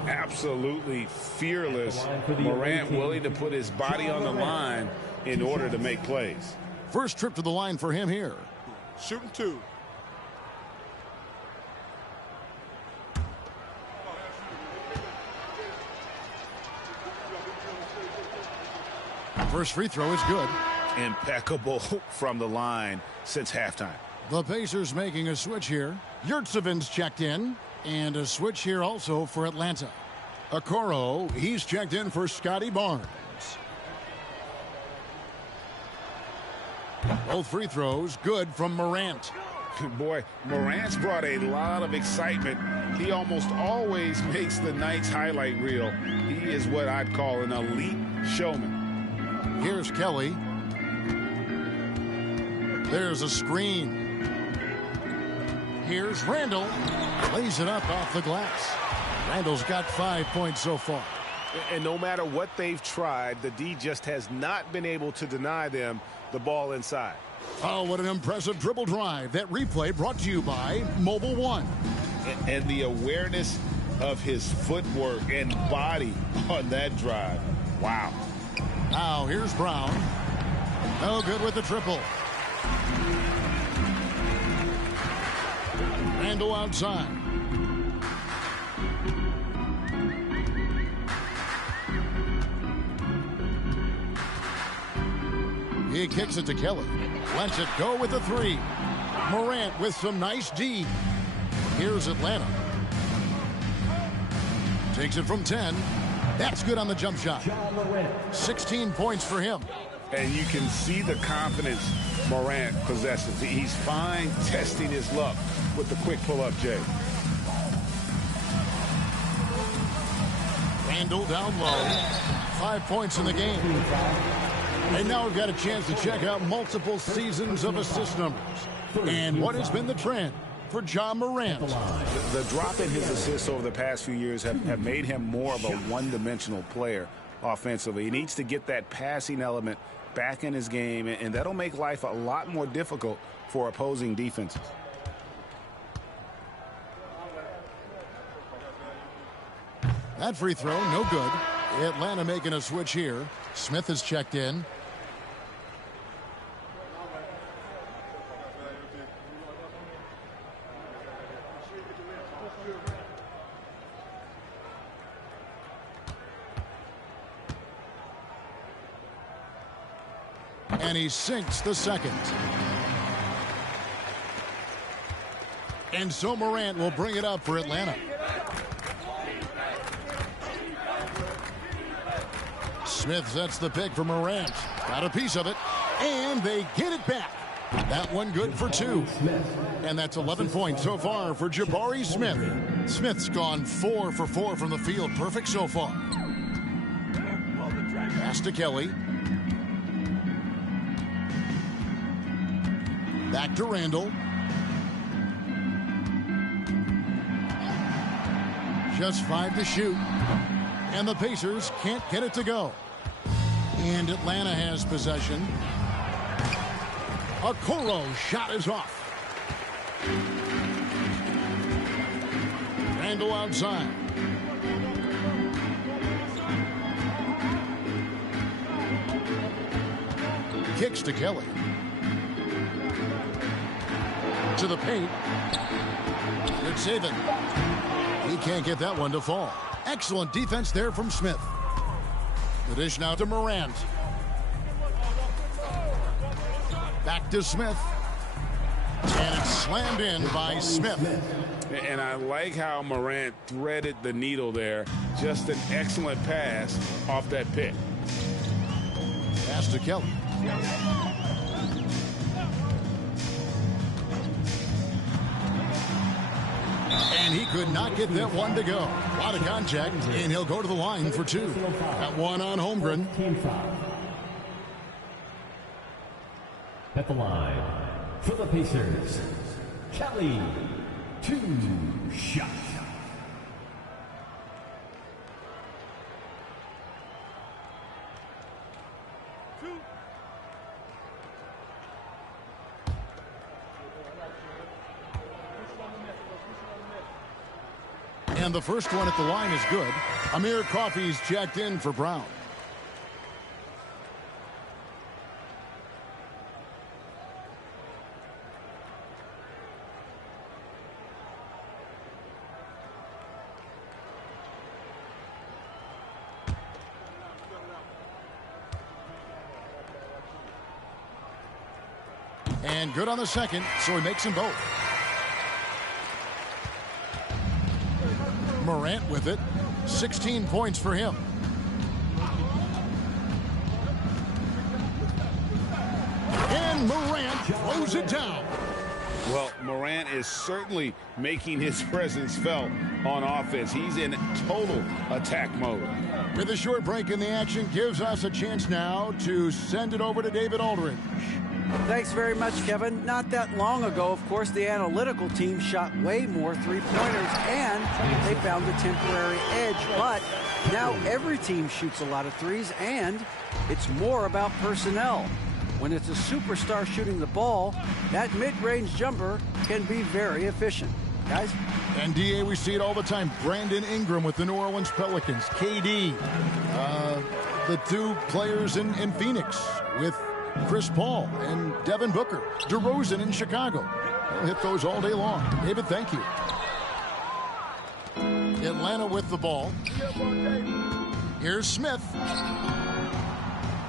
Absolutely fearless. Morant willing to put his body on the line in order to make plays. First trip to the line for him here. Shooting two. First free throw is good. Impeccable from the line since halftime. The Pacers making a switch here. Yurtseven's checked in. And a switch here also for Atlanta. Okoro, he's checked in for Scotty Barnes. Both free throws good from Morant. Boy, Morant's brought a lot of excitement. He almost always makes the night's highlight reel. He is what I'd call an elite showman. Here's Kelly. There's a screen. Here's Randall. Lays it up off the glass. Randall's got 5 points so far. And no matter what they've tried, the D just has not been able to deny them the ball inside. Oh, what an impressive dribble drive. That replay brought to you by Mobile One. And the awareness of his footwork and body on that drive. Wow. Now here's Brown. No good with the triple. Randall outside. He kicks it to Kelly. Lets it go with the three. Morant with some nice D. Here's Atlanta. Takes it from 10. That's good on the jump shot. 16 points for him. And you can see the confidence Morant possesses. He's fine testing his luck with the quick pull-up, Jay. Randall down low. 5 points in the game. And now we've got a chance to check out multiple seasons of assist numbers. And what has been the trend for Ja Morant? The drop in his assists over the past few years have made him more of a one-dimensional player offensively. He needs to get that passing element back in his game, and that'll make life a lot more difficult for opposing defenses. That free throw, no good. Atlanta making a switch here. Smith has checked in. And he sinks the second. And so Morant will bring it up for Atlanta. Smith sets the pick for Morant. Got a piece of it. And they get it back. That one good for 2. And that's 11 points so far for Jabari Smith. Smith's gone 4 for 4 from the field. Perfect so far. Pass to Kelly. Back to Randall. Just 5 to shoot. And the Pacers can't get it to go. And Atlanta has possession. Okoro shot is off. Randall outside. Kicks to Kelly. To the paint. Good saving. He can't get that one to fall. Excellent defense there from Smith. The dish now to Morant. Back to Smith. And it's slammed in by Smith. And I like how Morant threaded the needle there. Just an excellent pass off that pick. Pass to Kelly. And he could not get that one to go. A lot of contact, and he'll go to the line for 2. That one on Holmgren. At the line for the Pacers, Kelly, 2 shots. And the first one at the line is good. Amir Coffey's checked in for Brown. And good on the second, so he makes them both. Morant with it. 16 points for him. And Morant throws it down. Well, Morant is certainly making his presence felt on offense. He's in total attack mode. With a short break in the action, gives us a chance now to send it over to David Aldridge. Thanks very much, Kevin. Not that long ago, of course, the analytical team shot way more three-pointers, and they found a temporary edge. But now every team shoots a lot of threes, and it's more about personnel. When it's a superstar shooting the ball, that mid-range jumper can be very efficient. Guys? And, D.A., we see it all the time. Brandon Ingram with the New Orleans Pelicans. KD. The 2 players in Phoenix with Chris Paul and Devin Booker. DeRozan in Chicago. They'll hit those all day long. David, thank you. Atlanta with the ball. Here's Smith.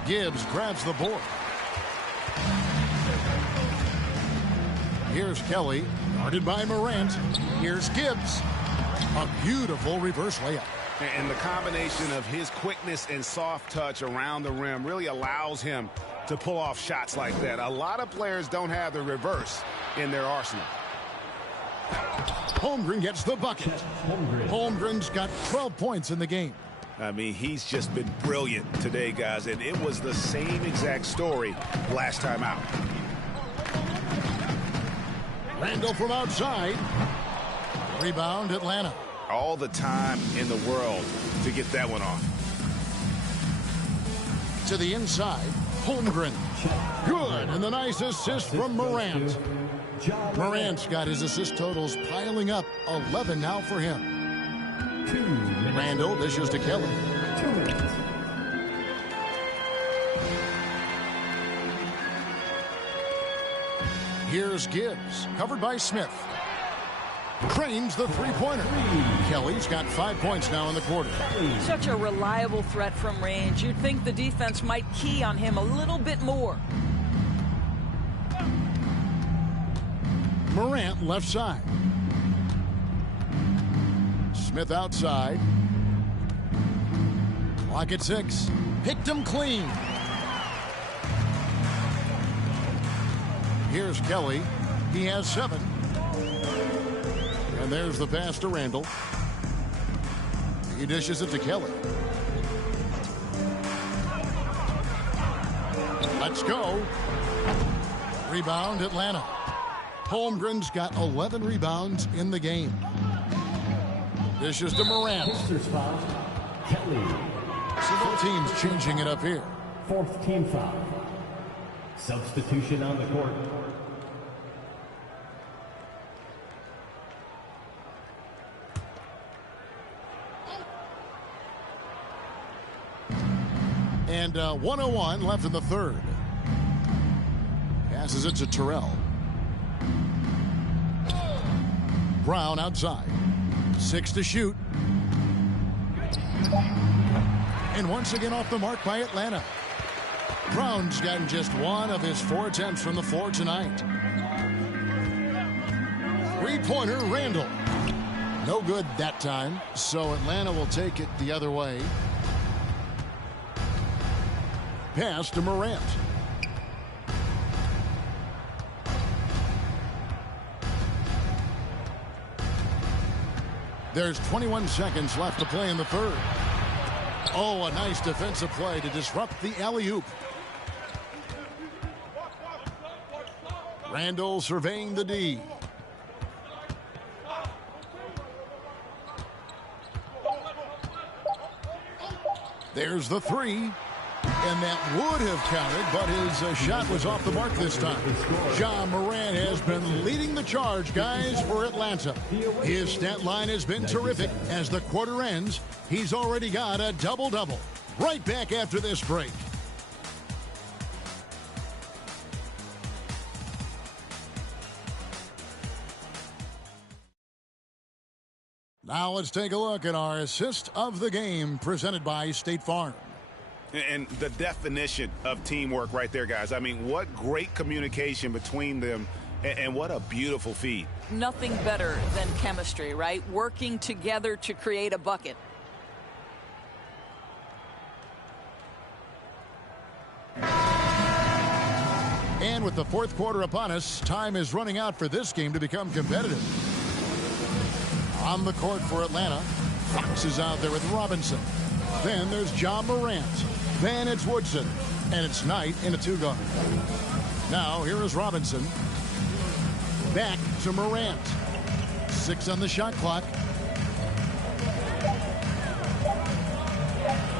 Gibbs grabs the board. Here's Kelly, guarded by Morant. Here's Gibbs. A beautiful reverse layup. And the combination of his quickness and soft touch around the rim really allows him to pull off shots like that. A lot of players don't have the reverse in their arsenal. Holmgren gets the bucket. Holmgren's got 12 points in the game. I mean, he's just been brilliant today, guys, and it was the same exact story last time out. Randall from outside. Rebound, Atlanta. All the time in the world to get that one off. To the inside, Holmgren. Good, and the nice assist from Morant. Morant's got his assist totals piling up. 11 now for him. Randall dishes to Kelly. Here's Gibbs, covered by Smith. Cranes the three-pointer. Kelly's got 5 points now in the quarter. Such a reliable threat from range. You'd think the defense might key on him a little bit more. Morant left side. Smith outside. Clock at 6. Picked him clean. Here's Kelly. He has 7. And there's the pass to Randall. He dishes it to Kelly. Let's go. Rebound, Atlanta. Holmgren's got 11 rebounds in the game. Dishes to Morant. Several teams changing it up here. Fourth team foul. Substitution on the court. And 1:01 left in the third. Passes it to Terrell. Brown outside. 6 to shoot. And once again off the mark by Atlanta. Brown's gotten just 1 of his 4 attempts from the floor tonight. Three-pointer, Randall. No good that time, so Atlanta will take it the other way. Pass to Morant. There's 21 seconds left to play in the third. Oh, a nice defensive play to disrupt the alley-oop. Randall surveying the D. There's the 3. And that would have counted, but his shot was off the mark this time. Ja Morant has been leading the charge, guys, for Atlanta. His stat line has been terrific. As the quarter ends, he's already got a double-double. Right back after this break. Now let's take a look at our assist of the game presented by State Farm. And the definition of teamwork right there, guys. I mean, what great communication between them, and what a beautiful feed. Nothing better than chemistry, right? Working together to create a bucket. And with the fourth quarter upon us, time is running out for this game to become competitive. On the court for Atlanta, Fox is out there with Robinson. Then there's Ja Morant. Then it's Woodson. And it's Knight in a 2-guard. Now here is Robinson. Back to Morant. 6 on the shot clock.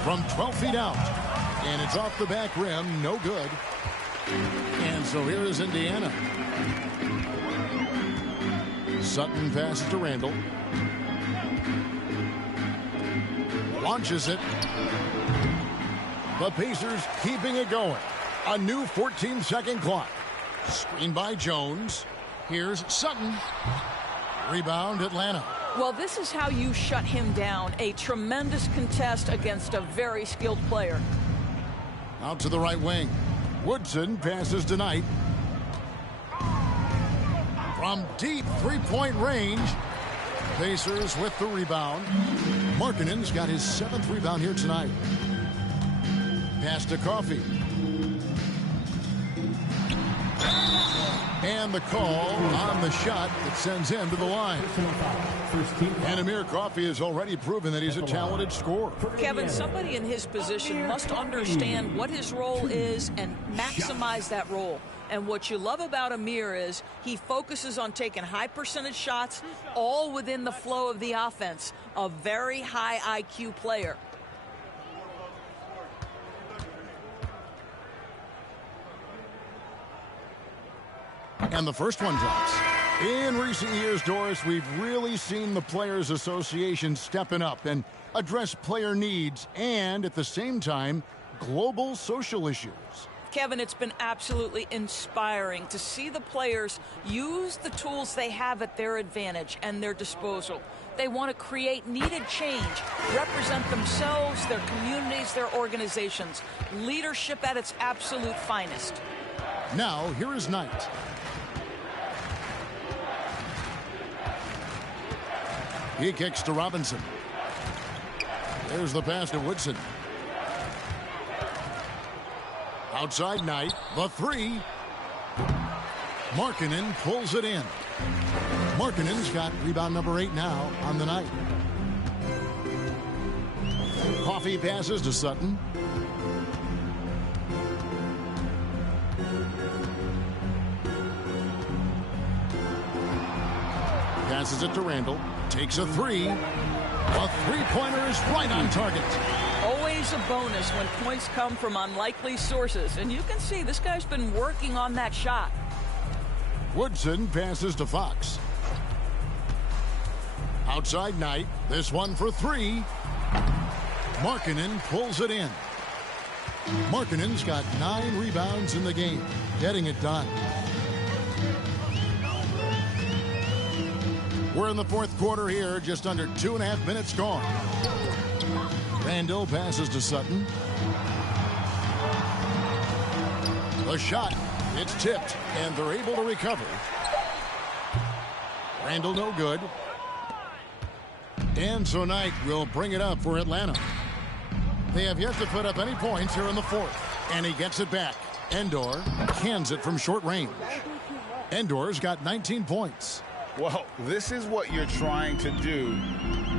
From 12 feet out. And it's off the back rim. No good. And so here is Indiana. Sutton passes to Randall. Launches it. The Pacers keeping it going. A new 14-second clock. Screen by Jones. Here's Sutton. Rebound, Atlanta. Well, this is how you shut him down. A tremendous contest against a very skilled player. Out to the right wing. Woodson passes to Knight. from deep three-point range. Pacers with the rebound. Markkanen's got his 7th rebound here tonight. Pass to Coffey. And the call on the shot that sends him to the line. And Amir Coffey has already proven that he's a talented scorer. Kevin, somebody in his position must understand what his role is and maximize that role. And what you love about Amir is he focuses on taking high percentage shots all within the flow of the offense. A very high IQ player. And the first one drops. In recent years, Doris, we've really seen the Players Association stepping up and address player needs and, at the same time, global social issues. Kevin, it's been absolutely inspiring to see the players use the tools they have at their advantage and their disposal. They want to create needed change, represent themselves, their communities, their organizations. Leadership at its absolute finest. Now, here is Knight. He kicks to Robinson. There's the pass to Woodson. Outside Knight, the three. Markkanen pulls it in. Markkanen's got rebound number 8 now on the night. Coffey passes to Sutton. Passes it to Randall. Takes a three. A three-pointer is right on target. Always a bonus when points come from unlikely sources. And you can see this guy's been working on that shot. Woodson passes to Fox. Outside Knight. This one for 3. Markkanen pulls it in. Markkanen's got 9 rebounds in the game. Getting it done. We're in the fourth quarter here. Just under 2.5 minutes gone. Randall passes to Sutton. The shot. It's tipped, and they're able to recover. Randall no good. And so Knight will bring it up for Atlanta. They have yet to put up any points here in the fourth. And he gets it back. Endor cans it from short range. Endor's got 19 points. Well, this is what you're trying to do.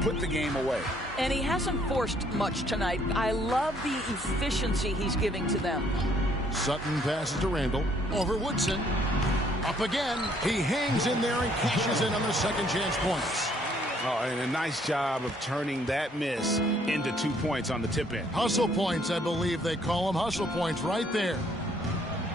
Put the game away. And he hasn't forced much tonight. I love the efficiency he's giving to them. Sutton passes to Randall. Over Woodson. Up again. He hangs in there and cashes in on the second chance points. Oh, and a nice job of turning that miss into 2 points on the tip in. Hustle points, I believe they call them. Hustle points right there.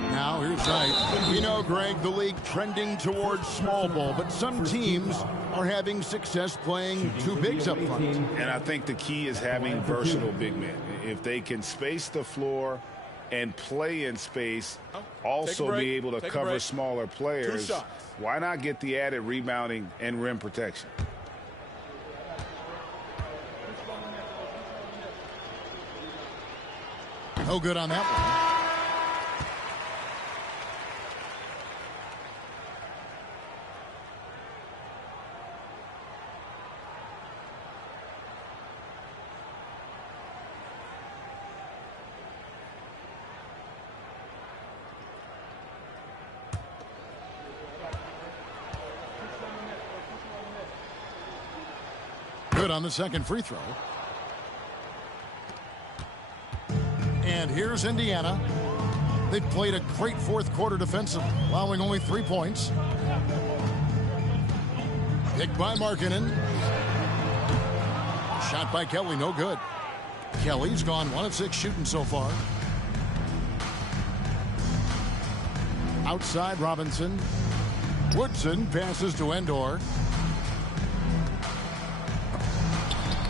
Now here's Knight. We know, Greg, the league trending towards small ball, but some teams are having success playing 2 bigs up front. And I think the key is having versatile big men. If they can space the floor and play in space, also be able to cover smaller players, why not get the added rebounding and rim protection? No good on that one. Good on the second free throw. And here's Indiana. They've played a great fourth quarter defensively, allowing only 3 points. Picked by Markkanen. Shot by Kelly, no good. Kelly's gone 1 of 6 shooting so far. Outside Robinson. Woodson passes to Endor.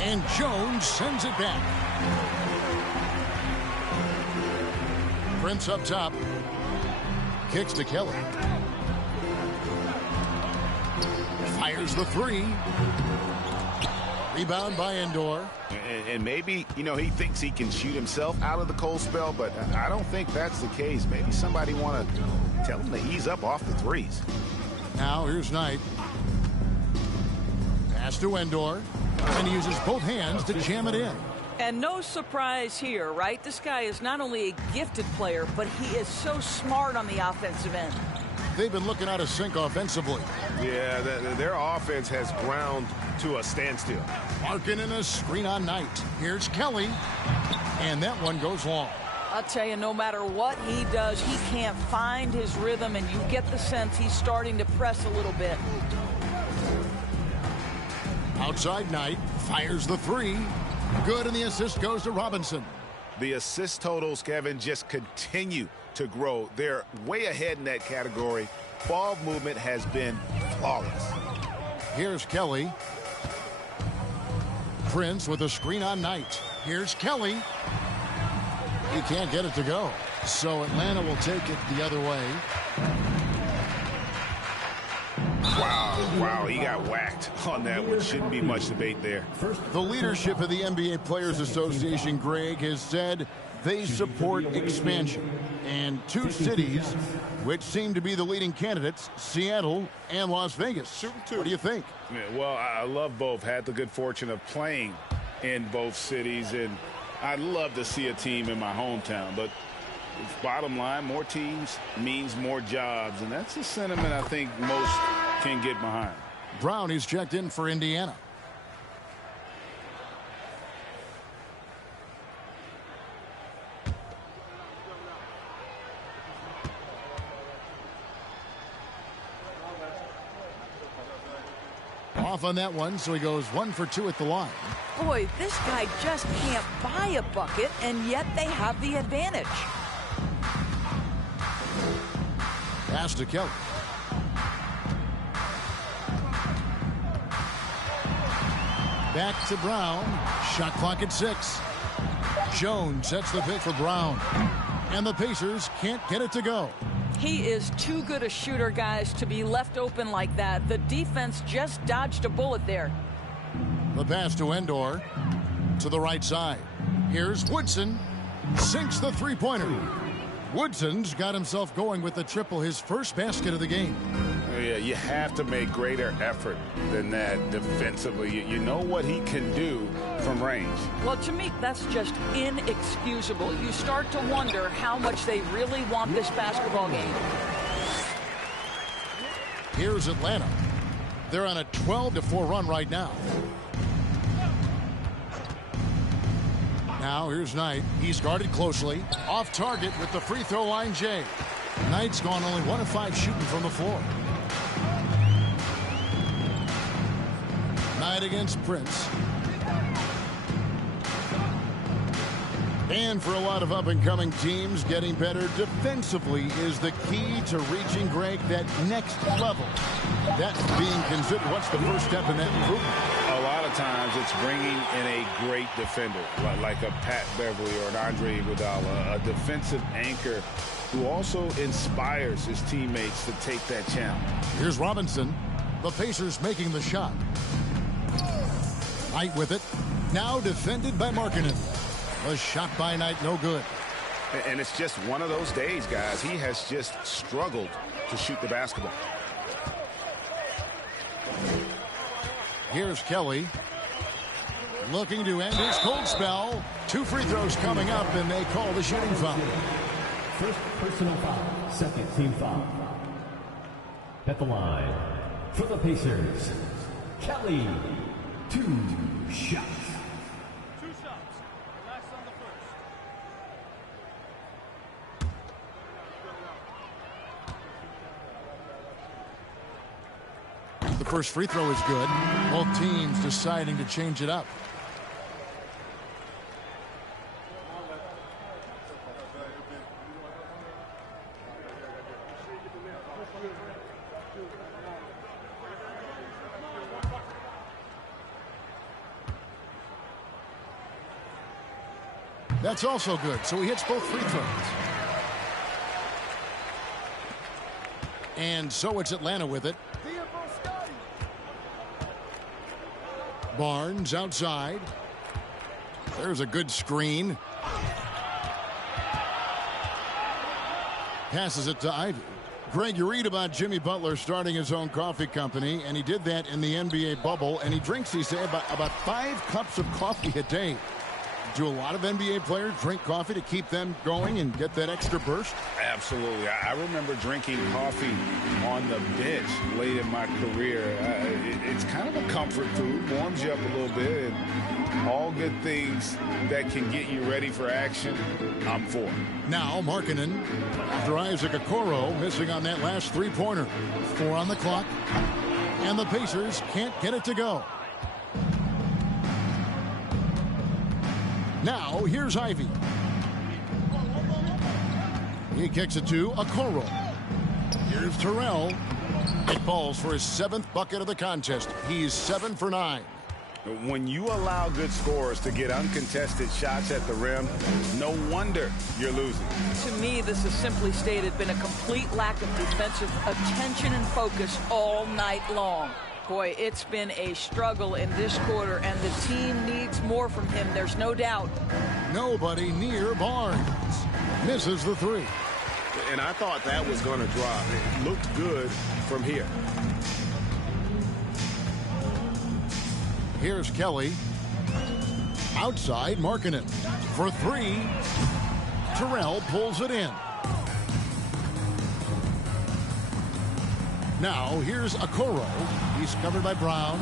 And Jones sends it back. Prince up top. Kicks to Kelly. Fires the 3. Rebound by Endor. And maybe, you know, he thinks he can shoot himself out of the cold spell, but I don't think that's the case. Maybe somebody want to tell him to ease up off the threes. Now here's Knight. Pass to Endor. And he uses both hands to jam it in. And no surprise here, right? This guy is not only a gifted player, but he is so smart on the offensive end. They've been looking out of sync offensively. Yeah, their offense has ground to a standstill. Marking in a screen on Knight. Here's Kelly. And that one goes long. I'll tell you, no matter what he does, he can't find his rhythm, and you get the sense he's starting to press a little bit. Outside Knight fires the three. Good, and the assist goes to Robinson. The assist totals, Kevin, just continue to grow. They're way ahead in that category. Ball movement has been flawless. Here's Kelly. Prince with a screen on Knight. Here's Kelly. He can't get it to go. So Atlanta will take it the other way. Wow, he got whacked on that one. Shouldn't be much debate there. The leadership of the NBA Players Association, Greg, has said they support expansion. And two cities, which seem to be the leading candidates, Seattle and Las Vegas. What do you think? Yeah, well, I love both. Had the good fortune of playing in both cities, and I'd love to see a team in my hometown. But bottom line, more teams means more jobs, and that's a sentiment I think most can get behind. Brown is checked in for Indiana. Off on that one, so he goes 1 for 2 at the line. Boy, this guy just can't buy a bucket, and yet they have the advantage. Pass to Kelly. Back to Brown. Shot clock at 6. Jones sets the pick for Brown. And the Pacers can't get it to go. He is too good a shooter, guys, to be left open like that. The defense just dodged a bullet there. The pass to Endor. To the right side. Here's Woodson. Sinks the three-pointer. Woodson's got himself going with the triple, his first basket of the game. Yeah, you have to make greater effort than that defensively. You know what he can do from range. Well, to me, that's just inexcusable. You start to wonder how much they really want this basketball game. Here's Atlanta. They're on a 12-4 run right now. Now here's Knight. He's guarded closely. Off target with the free throw line, Jay. Knight's gone only 1 of 5 shooting from the floor. Knight against Prince. And for a lot of up-and-coming teams, getting better defensively is the key to reaching, Greg, that next level. That's being considered. What's the first step in that improvement? A lot of times it's bringing in a great defender, like a Pat Beverly or an Andre Iguodala, a defensive anchor who also inspires his teammates to take that challenge. Here's Robinson. The Pacers making the shot. Knight with it. Now defended by Markkanen. A shot by Knight, no good. And it's just one of those days, guys. He has just struggled to shoot the basketball. Here's Kelly. Looking to end his cold spell. 2 free throws coming up, and they call the shooting foul. First personal foul, second team foul. At the line, for the Pacers, Kelly, 2 shots. 2 shots. Relax on the first. The first free throw is good. Both teams deciding to change it up. That's also good. So he hits both free throws. And so it's Atlanta with it. Barnes outside. There's a good screen. Passes it to Ivy. Greg, you read about Jimmy Butler starting his own coffee company, and he did that in the NBA bubble, and he drinks, he said, about 5 cups of coffee a day. Do a lot of NBA players drink coffee to keep them going and get that extra burst? Absolutely. I remember drinking coffee on the bench late in my career. It's kind of a comfort food, warms you up a little bit, and all good things that can get you ready for action, I'm for. Now Markkanen after Isaac Okoro missing on that last three-pointer. 4 on the clock, and the Pacers can't get it to go. Now, here's Ivy. He kicks it to Okoro. Here's Terrell. It falls for his 7th bucket of the contest. He's 7 for 9. When you allow good scorers to get uncontested shots at the rim, no wonder you're losing. To me, this has simply stated been a complete lack of defensive attention and focus all night long. Boy, it's been a struggle in this quarter, and the team needs more from him. There's no doubt. Nobody near Barnes. Misses the 3. And I thought that was going to drop. It looked good from here. Here's Kelly. Outside, Markkanen for 3. Terrell pulls it in. Now, here's Okoro. He's covered by Brown.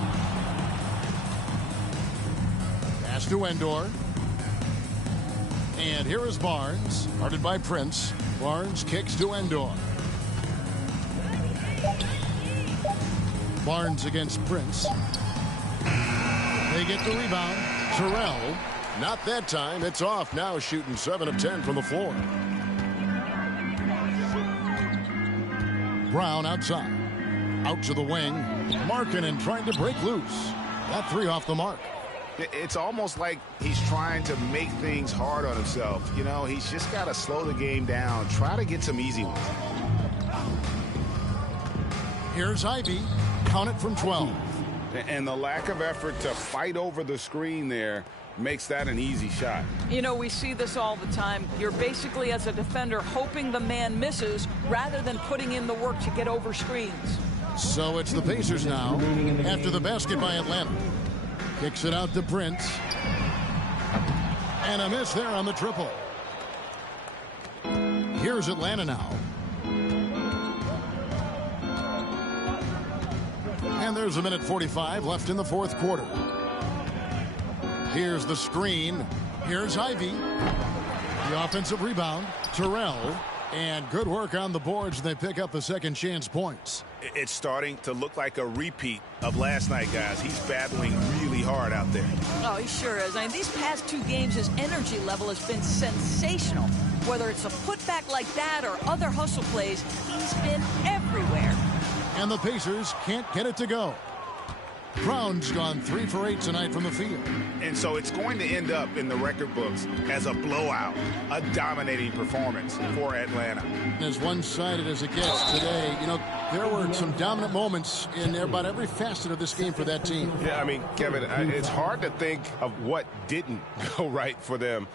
Pass to Endor. And here is Barnes, guarded by Prince. Barnes kicks to Endor. Barnes against Prince. They get the rebound. Terrell, not that time. It's off now, shooting 7 of 10 from the floor. Brown outside. Out to the wing. Markkanen trying to break loose. That 3 off the mark. It's almost like he's trying to make things hard on himself. You know, he's just got to slow the game down. Try to get some easy ones. Here's Ivy. Count it from 12. And the lack of effort to fight over the screen there makes that an easy shot. You know, we see this all the time. You're basically, as a defender, hoping the man misses rather than putting in the work to get over screens. So it's the Pacers now after the basket by Atlanta. Kicks it out to Prince. And a miss there on the triple. Here's Atlanta now. And there's 1:45 left in the 4th quarter. Here's the screen. Here's Ivy. The offensive rebound. Terrell. And good work on the boards. They pick up the second chance points. It's starting to look like a repeat of last night, guys. He's battling really hard out there. Oh, he sure is. I mean, these past 2 games, his energy level has been sensational. Whether it's a putback like that or other hustle plays, he's been everywhere. And the Pacers can't get it to go. Brown's gone 3 for 8 tonight from the field. And so it's going to end up in the record books as a blowout, a dominating performance for Atlanta. As one-sided as it gets today, you know, there were some dominant moments in about every facet of this game for that team. Yeah, I mean, Kevin, it's hard to think of what didn't go right for them.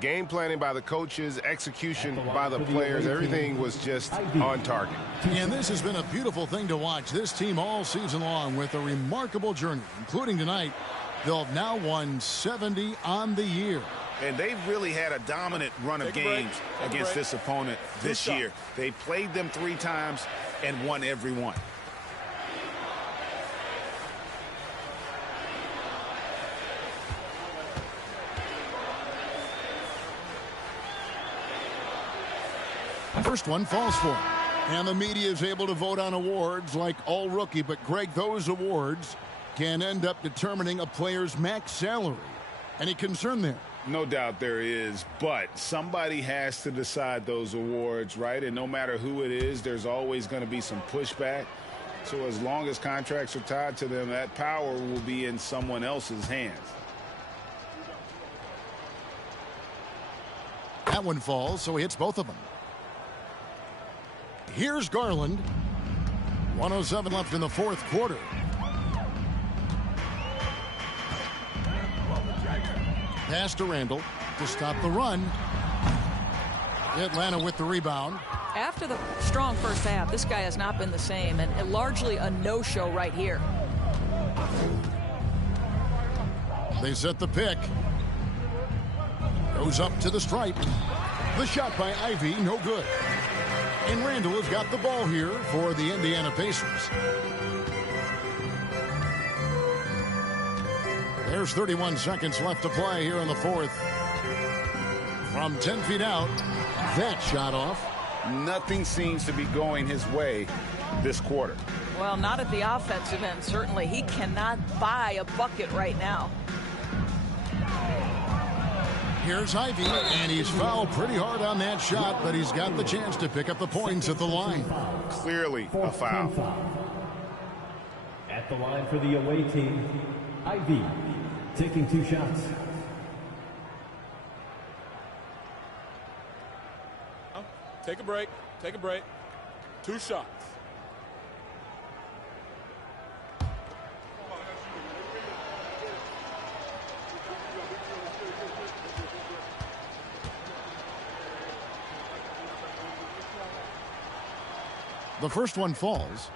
Game planning by the coaches, execution by the players, everything was just on target. And this has been a beautiful thing to watch. This team all season long with a remarkable journey, including tonight. They'll have now won 70 on the year. And they've really had a dominant run of games against this opponent this year. They played them 3 times and won every one. First one falls for him. And the media is able to vote on awards like All Rookie. But, Greg, those awards can end up determining a player's max salary. Any concern there? No doubt there is, but somebody has to decide those awards, right? And no matter who it is, there's always going to be some pushback. So as long as contracts are tied to them, that power will be in someone else's hands. That one falls, so he hits both of them. Here's Garland. 1:07 left in the 4th quarter. Pass to Randall to stop the run. Atlanta with the rebound. After the strong first half, this guy has not been the same, and largely a no-show right here. They set the pick. Goes up to the stripe. The shot by Ivy, no good. And Randall has got the ball here for the Indiana Pacers. There's 31 seconds left to play here in the fourth. From 10 feet out, that shot off. Nothing seems to be going his way this quarter. Well, not at the offensive end, certainly. He cannot buy a bucket right now. Here's Ivy, and he's fouled pretty hard on that shot, but he's got the chance to pick up the points at the line. Clearly a foul. At the line for the away team, Ivy taking 2 shots. Take a break. Take a break. 2 shots. The first one falls.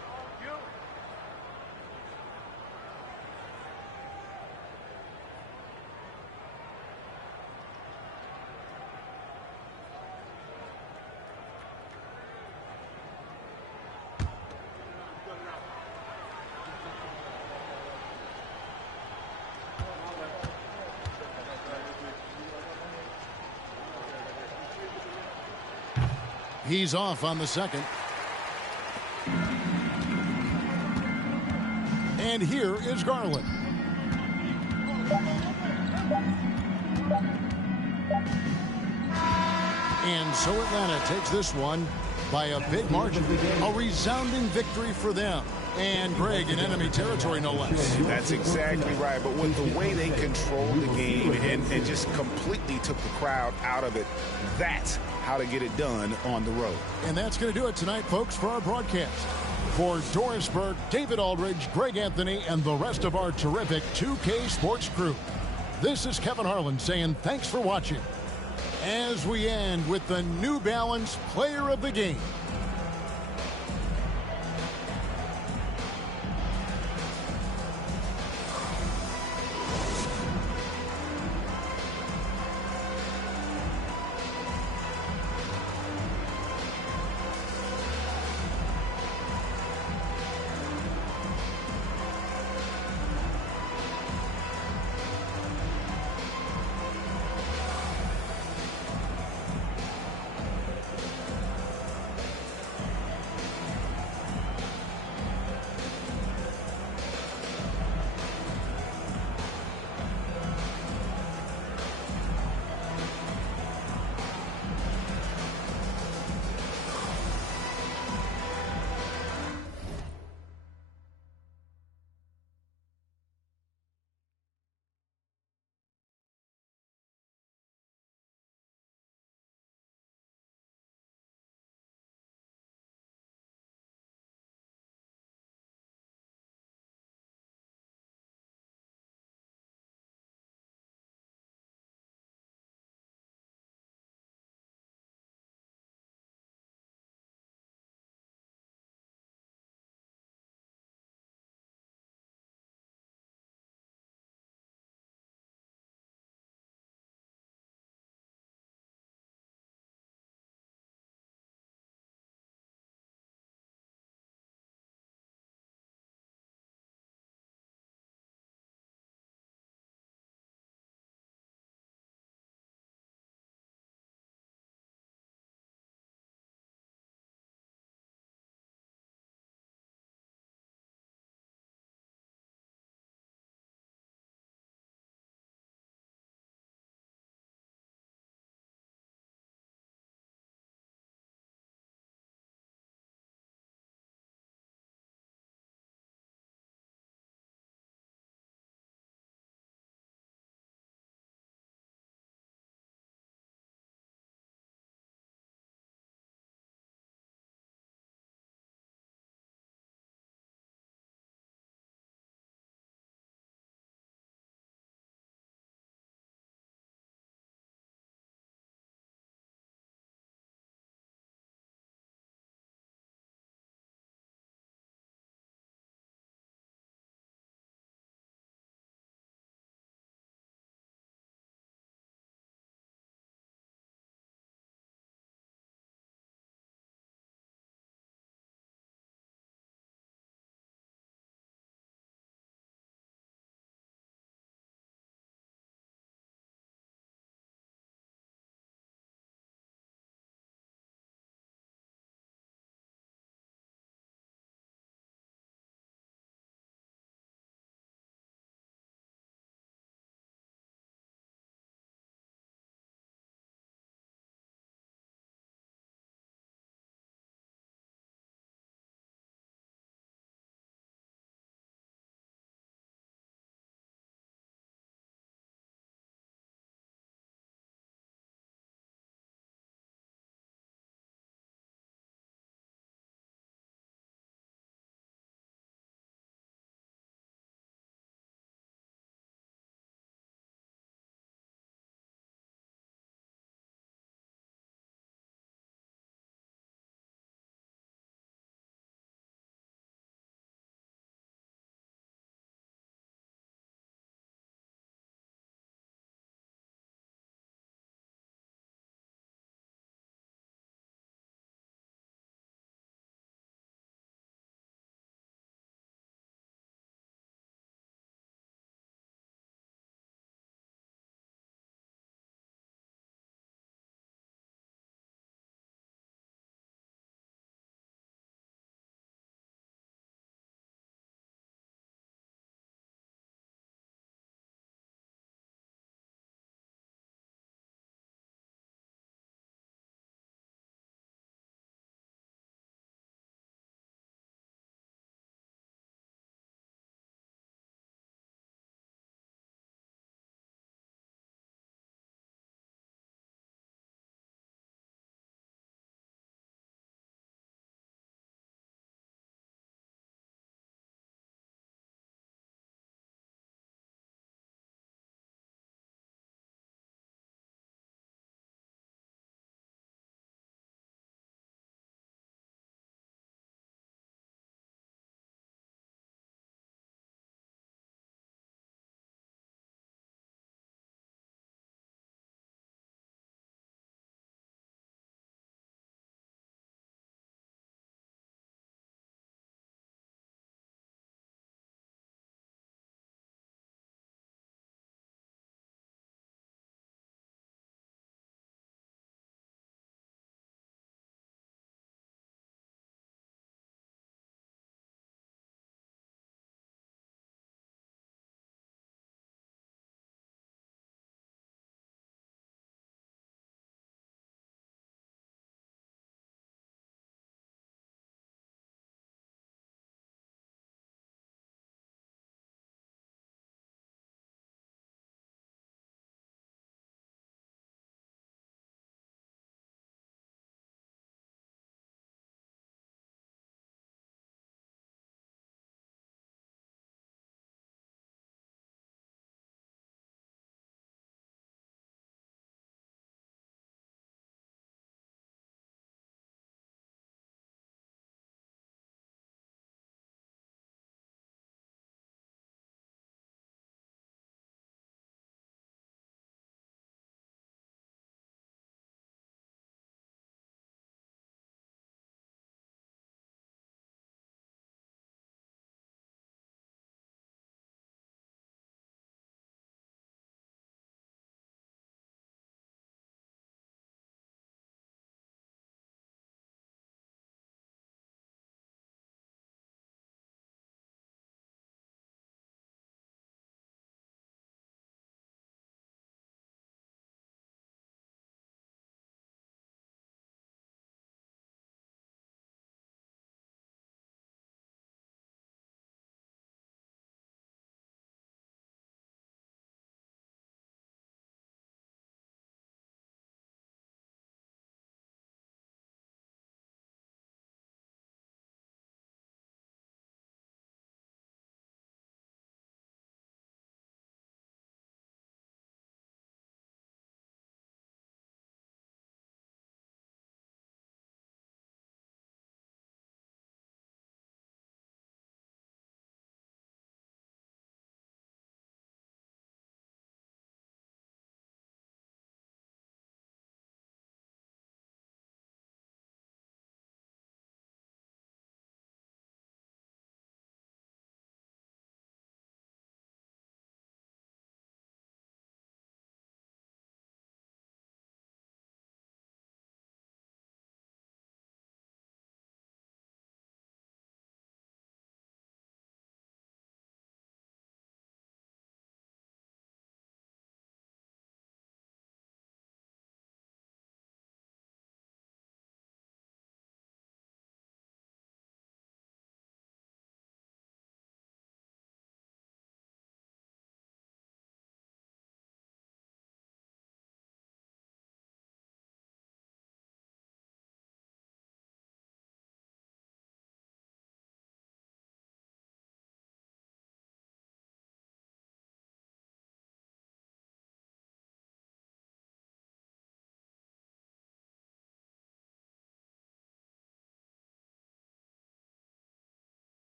He's off on the second. And here is Garland. And so Atlanta takes this one by a big margin. A resounding victory for them. And Greg in enemy territory, no less. That's exactly right. But with the way they controlled the game and just completely took the crowd out of it, that's how to get it done on the road. And that's going to do it tonight, folks, for our broadcast. For Doris Burke, David Aldridge, Greg Anthony, and the rest of our terrific 2K Sports crew, this is Kevin Harlan saying thanks for watching. As we end with the New Balance Player of the Game.